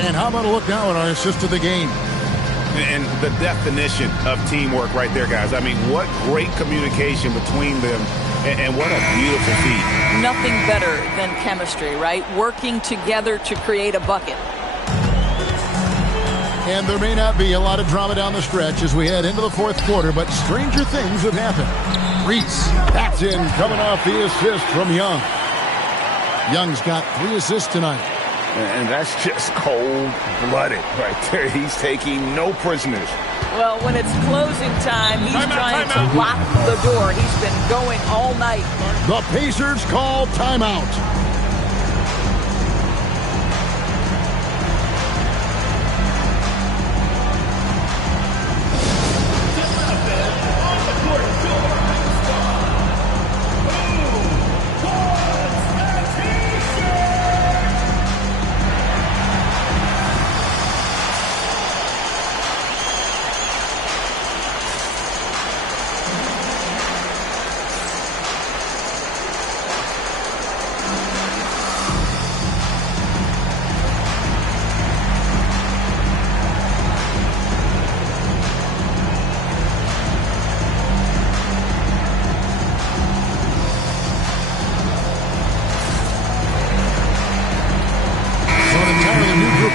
And how about a look now at our assist of the game? And the definition of teamwork right there, guys. I mean, what great communication between them, and what a beautiful feat. Nothing better than chemistry, right? Working together to create a bucket. And there may not be a lot of drama down the stretch as we head into the fourth quarter, but stranger things have happened. Reese, that's in, coming off the assist from Young. Young's got 3 assists tonight. And that's just cold-blooded right there. He's taking no prisoners. Well, when it's closing time, he's trying to lock the door. He's been going all night. The Pacers call timeout.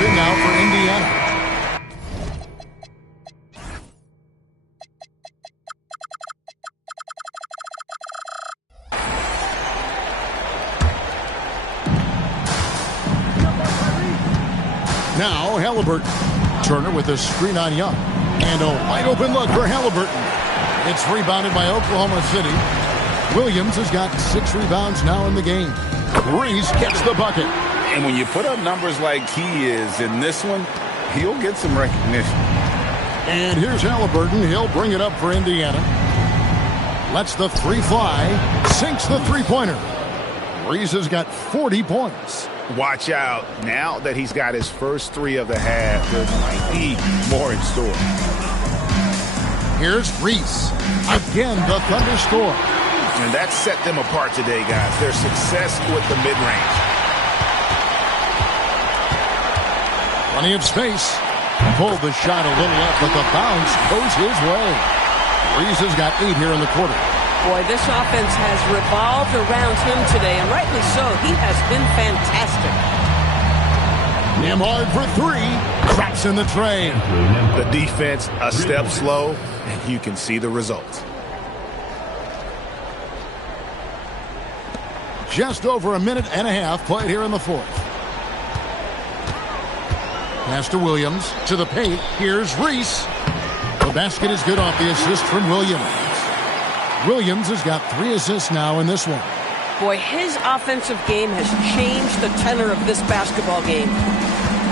Now for Indiana. Now Halliburton. Turner with a screen on Young. And a wide open look for Halliburton. It's rebounded by Oklahoma City. Williams has got 6 rebounds now in the game. Reese gets the bucket. And when you put up numbers like he is in this one, he'll get some recognition. And here's Halliburton. He'll bring it up for Indiana. Lets the 3 fly. Sinks the three-pointer. Reese has got 40 points. Watch out. Now that he's got his first 3 of the half, there might be more in store. Here's Reese. Again, the Thunder score. And that set them apart today, guys. Their success with the mid-range. Plenty of space. Pulled the shot a little up, but the bounce goes his way. Reese has got 8 here in the quarter. Boy, this offense has revolved around him today, and rightly so. He has been fantastic. Nembhard for 3. Traps in the tray. The defense a step slow, and you can see the results. Just over a minute and a half played here in the fourth. Pass to Williams, to the paint. Here's Reese. The basket is good off the assist from Williams. Williams has got 3 assists now in this one. Boy, his offensive game has changed the tenor of this basketball game.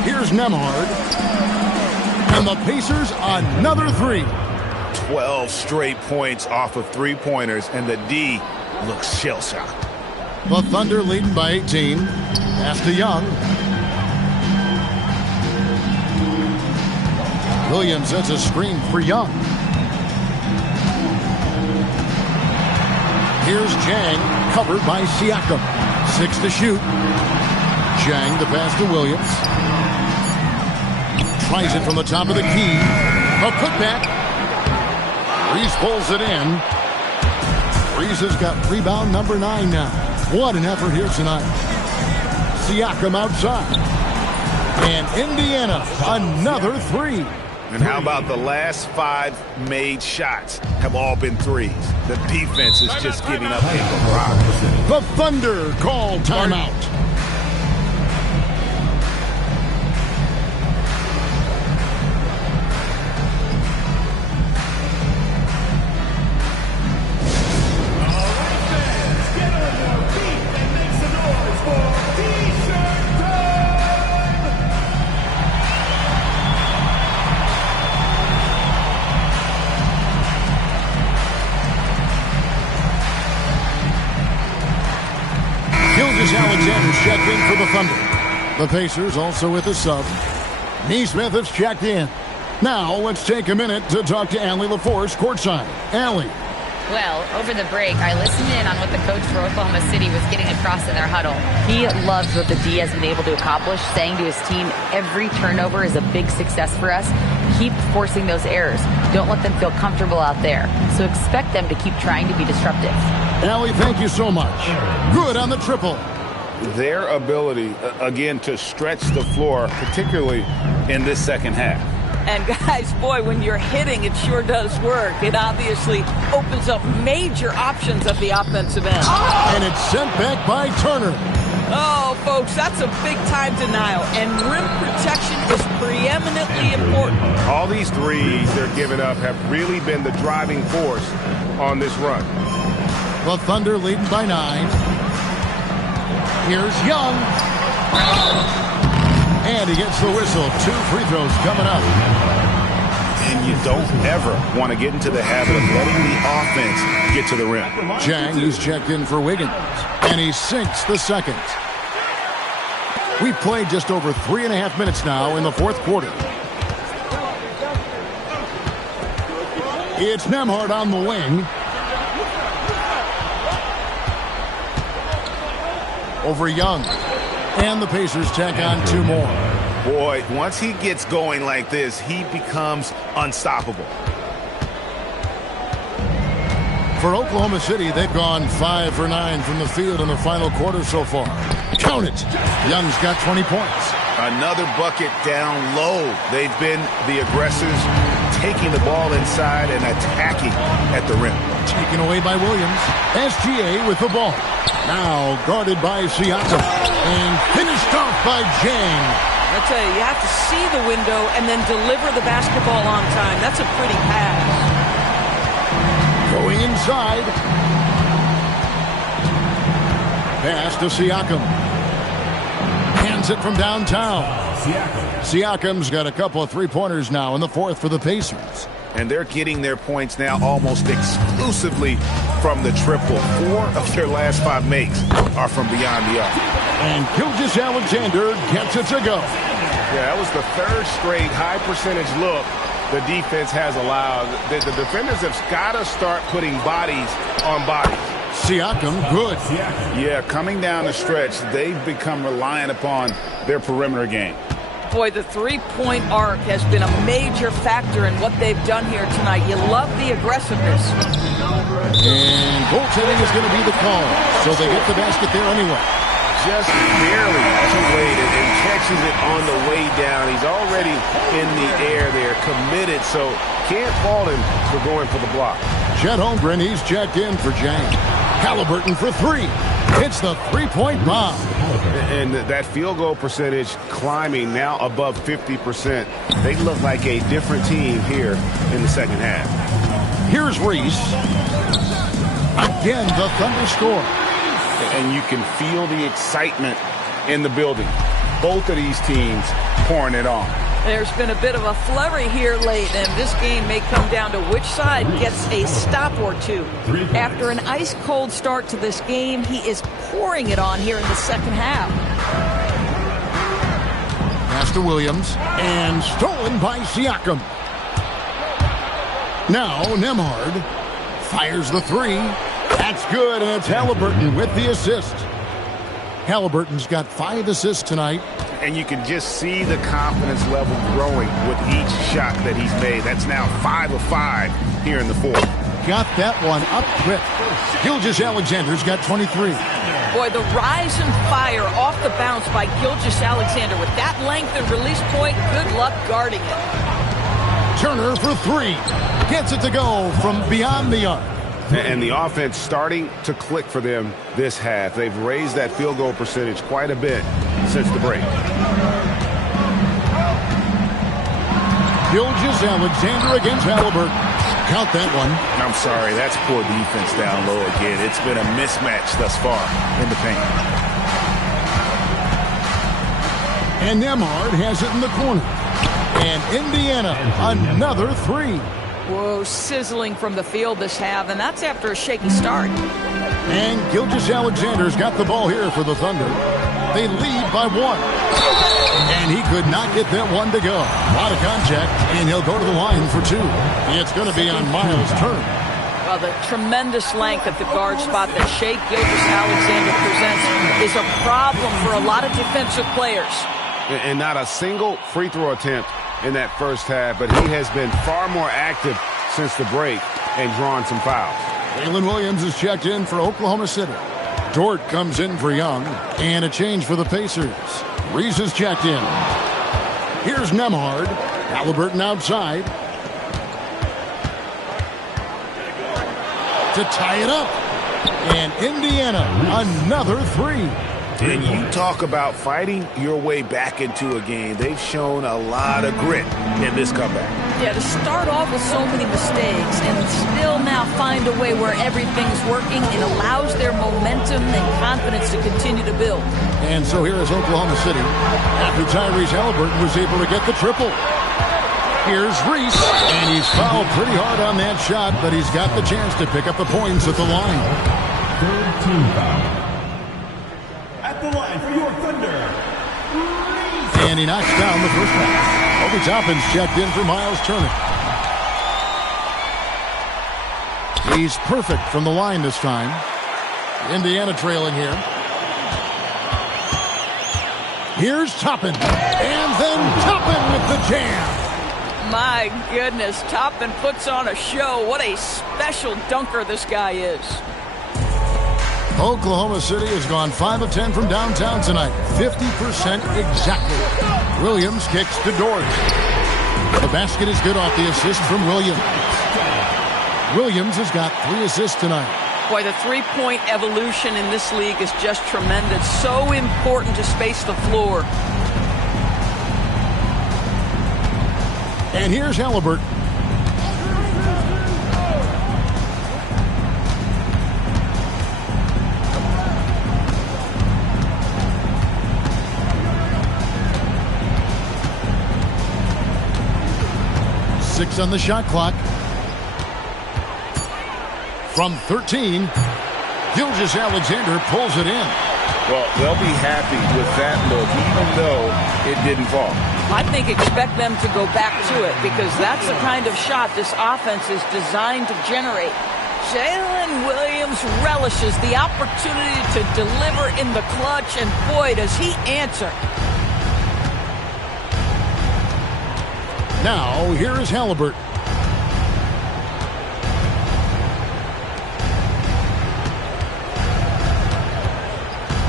Here's Nembhard. And the Pacers another 3. 12 straight points off of three-pointers, and the D looks shell-shocked. The Thunder leading by 18. Pass to Young. Williams sets a screen for Young. Here's Jang, covered by Siakam. 6 to shoot. Jang, the pass to Williams. Tries it from the top of the key. A putback. Reese pulls it in. Reese has got rebound number 9 now. What an effort here tonight. Siakam outside. And Indiana, another 3. And how about the last 5 made shots have all been threes? The defense is just giving up in the rock. The Thunder call timeout. Alexander's checked in for the Thunder. The Pacers also with a sub. Neesmith has checked in. Now let's take a minute to talk to Allie LaForce courtside. Allie. Well, over the break, I listened in on what the coach for Oklahoma City was getting across in their huddle. He loves what the D has been able to accomplish, saying to his team, every turnover is a big success for us. Keep forcing those errors. Don't let them feel comfortable out there. So expect them to keep trying to be disruptive. Allie, thank you so much. Good on the triple. Their ability, again, to stretch the floor, particularly in this second half. And guys, boy, when you're hitting, it sure does work. It obviously opens up major options at the offensive end. And it's sent back by Turner. Oh, folks, that's a big-time denial. And rim protection is preeminently important. All these threes they're giving up have really been the driving force on this run. The Thunder leading by 9. Here's Young. And he gets the whistle. 2 free throws coming up. And you don't ever want to get into the habit of letting the offense get to the rim. Jang, who's checked in for Wiggins. And he sinks the second. We've played just over 3.5 minutes now in the fourth quarter. It's Nembhard on the wing. Over Young. And the Pacers tack on 2 more. Boy, once he gets going like this, he becomes unstoppable. For Oklahoma City, they've gone 5 for 9 from the field in the final quarter so far. Count it. Young's got 20 points. Another bucket down low. They've been the aggressors, taking the ball inside and attacking at the rim. Taken away by Williams. SGA with the ball. Now guarded by Siakam. And finished off by Jang. I tell you, you have to see the window and then deliver the basketball on time. That's a pretty pass. Going inside. Pass to Siakam. Hands it from downtown. Siakam's got a couple of three-pointers now in the fourth for the Pacers. And they're getting their points now almost exclusively from the triple. 4 of their last 5 makes are from beyond the arc. And Gilgeous Alexander gets it to go. Yeah, that was the 3rd straight high percentage look the defense has allowed. The defenders have got to start putting bodies on bodies. Siakam, good. Yeah, coming down the stretch, they've become reliant upon their perimeter game. Boy, the three-point arc has been a major factor in what they've done here tonight. You love the aggressiveness. And goaltending is going to be the call, so they get the basket there anyway. Just barely too late and catches it on the way down. He's already in the air there, committed, so can't fault him for going for the block. Chet Holmgren, he's checked in for Jang. Halliburton for 3. Hits the three-point bomb. And that field goal percentage climbing now above 50%. They look like a different team here in the second half. Here's Reese. Again, the Thunder score. And you can feel the excitement in the building. Both of these teams pouring it on. There's been a bit of a flurry here late, and this game may come down to which side gets a stop or two. After an ice-cold start to this game, he is pouring it on here in the second half. Pass to Williams, and stolen by Siakam. Now Nembhard fires the three. That's good, and it's Halliburton with the assist. Halliburton's got 5 assists tonight. And you can just see the confidence level growing with each shot that he's made. That's now 5 of 5 here in the fourth. Got that one up quick. Gilgeous-Alexander's got 23. Boy, the rise and fire off the bounce by Gilgeous-Alexander. With that length and release point, good luck guarding it. Turner for 3. Gets it to go from beyond the arc. And the offense starting to click for them this half. They've raised that field goal percentage quite a bit since the break. Gilgeous-Alexander against Halliburton. Count that one. I'm sorry, that's poor defense down low again. It's been a mismatch thus far in the paint. And Nembhard has it in the corner. And Indiana, another 3. Whoa, sizzling from the field this half, and that's after a shaky start. And Gilgeous-Alexander's got the ball here for the Thunder. They lead by 1. And he could not get that one to go. A lot of contact, and he'll go to the line for 2. It's going to be on Miles' turn. Well, the tremendous length at the guard spot that Shai Gilgeous-Alexander presents is a problem for a lot of defensive players. And not a single free throw attempt in that first half, but he has been far more active since the break and drawn some fouls. Jalen Williams is checked in for Oklahoma City. Dort comes in for Young, and a change for the Pacers. Reese is checked in. Here's Nembhard. Halliburton outside. To tie it up. And Indiana, another 3. And you talk about fighting your way back into a game. They've shown a lot of grit in this comeback. Yeah, to start off with so many mistakes and still now find a way where everything's working, it allows their momentum and confidence to continue to build. And so here is Oklahoma City after Tyrese Halliburton was able to get the triple. Here's Reese, and he's fouled pretty hard on that shot, but he's got the chance to pick up the points at the line. Third team foul. At the line for your Thunder. And he knocks down the first pass. Obi Toppin's checked in for Miles Turner. He's perfect from the line this time. Indiana trailing here. Here's Toppin. And then Toppin with the jam. My goodness, Toppin puts on a show. What a special dunker this guy is. Oklahoma City has gone 5 of 10 from downtown tonight. 50% exactly. Williams kicks to Dort. The basket is good off the assist from Williams. Williams has got 3 assists tonight. Boy, the three-point evolution in this league is just tremendous. So important to space the floor. And here's Halliburton. Six on the shot clock. From 13, Gilgeous-Alexander pulls it in. Well, they'll be happy with that look, even though it didn't fall. I think expect them to go back to it because that's the kind of shot this offense is designed to generate. Jalen Williams relishes the opportunity to deliver in the clutch, and boy, does he answer. Now, here is Halliburton.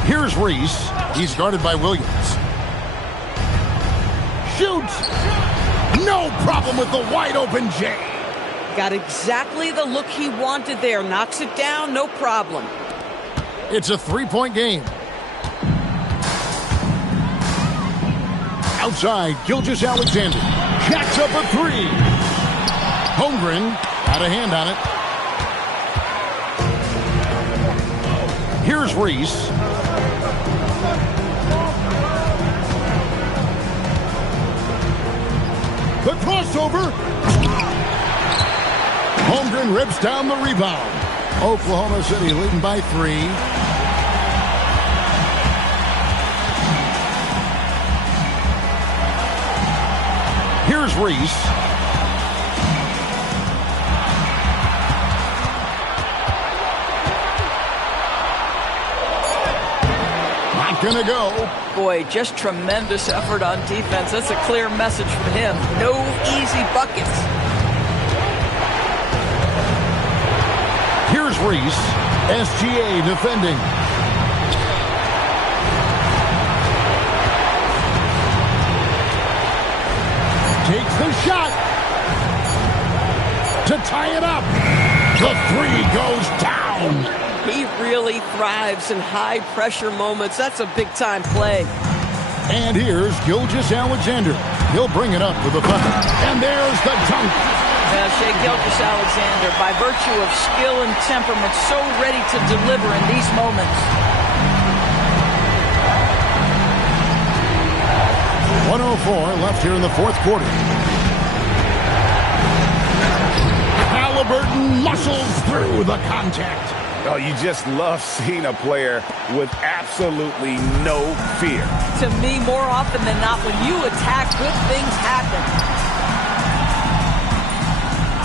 Here's Reese. He's guarded by Williams. Shoots! No problem with the wide-open J. Got exactly the look he wanted there. Knocks it down, no problem. It's a three-point game. Outside, Gilgeous-Alexander. Jacks up a 3. Holmgren had a hand on it. Here's Reese. crossover. Holmgren rips down the rebound. Oklahoma City leading by 3. Here's Reese. Not gonna go. Boy, just tremendous effort on defense. That's a clear message from him. No easy buckets. Here's Reese. SGA defending. Takes the shot to tie it up. The 3 goes down. He really thrives in high-pressure moments. That's a big-time play. And here's Gilgeous-Alexander. He'll bring it up for the Thunder. And there's the dunk. Shai Gilgeous-Alexander, by virtue of skill and temperament, so ready to deliver in these moments. 1:04 left here in the fourth quarter. Halliburton muscles through the contact. Oh, you just love seeing a player with absolutely no fear. To me, more often than not, when you attack, good things happen.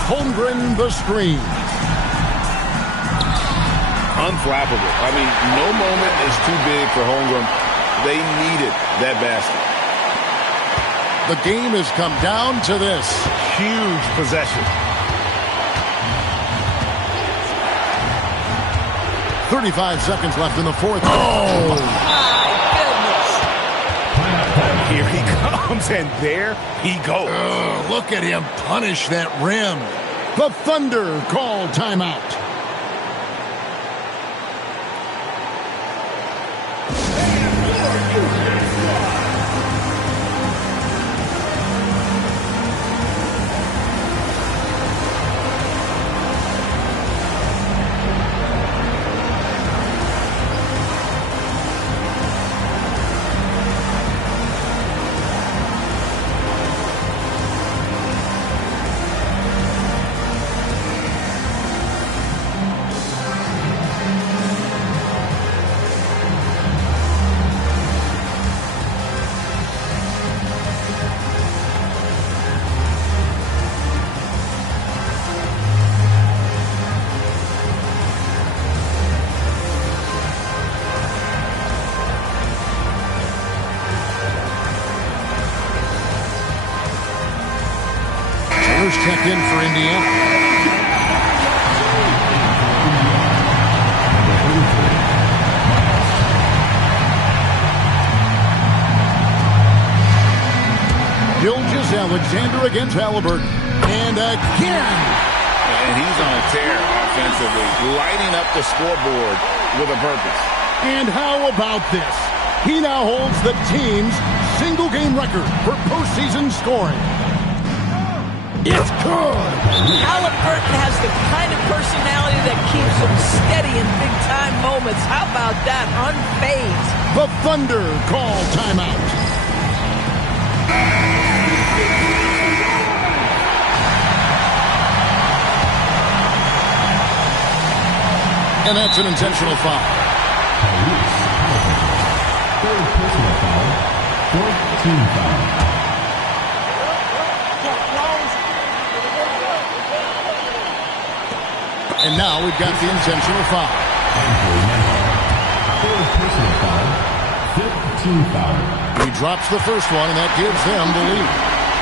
Holmgren the screen. Unflappable. I mean, no moment is too big for Holmgren. They needed that basket. The game has come down to this. Huge possession. 35 seconds left in the fourth. Oh! My goodness. Here he comes, and there he goes. Look at him punish that rim. The Thunder call timeout. Checked in for Indiana. Gilgeous-Alexander against Halliburton. And again. And he's on a tear offensively, lighting up the scoreboard with a purpose. And how about this? He now holds the team's single-game record for postseason scoring. It's good. Halliburton has the kind of personality that keeps him steady in big-time moments. How about that? Unfazed. The Thunder call timeout. And that's an intentional foul. Third personal foul. Fourth team foul. And now we've got the intentional foul. Third personal foul. Fifth team foul. He drops the first one, and that gives them the lead.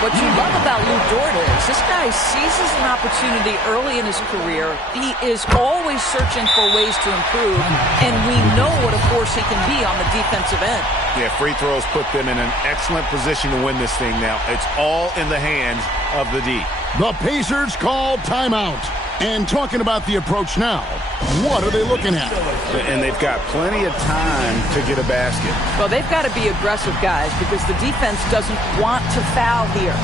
What you love about Lou Dort is this guy seizes an opportunity early in his career. He is always searching for ways to improve, and we know what a force he can be on the defensive end. Yeah, free throws put them in an excellent position to win this thing now. It's all in the hands of the D. The Pacers call timeout. And talking about the approach now, what are they looking at? And they've got plenty of time to get a basket. Well, they've got to be aggressive, guys, because the defense doesn't want to foul here.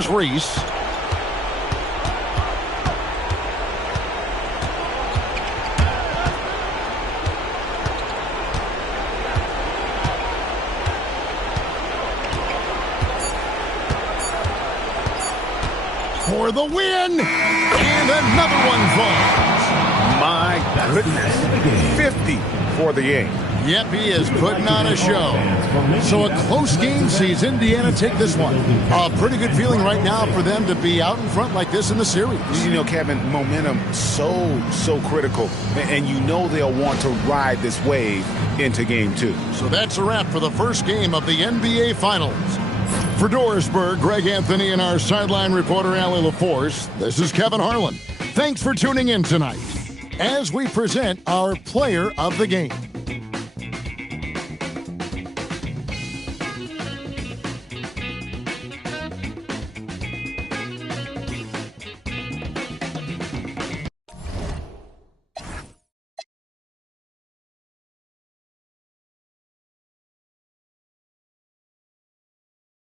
Here's Reese. For the win. And another one falls. My goodness. 50 for the game. Yep, he is putting on a show. So a close game sees Indiana take this one. A pretty good feeling right now for them to be out in front like this in the series. You know, Kevin, momentum so critical. And you know they'll want to ride this wave into game 2. So that's a wrap for the first game of the NBA Finals. For Dorisburg, Greg Anthony and our sideline reporter, Allie LaForce, this is Kevin Harlan. Thanks for tuning in tonight as we present our player of the game.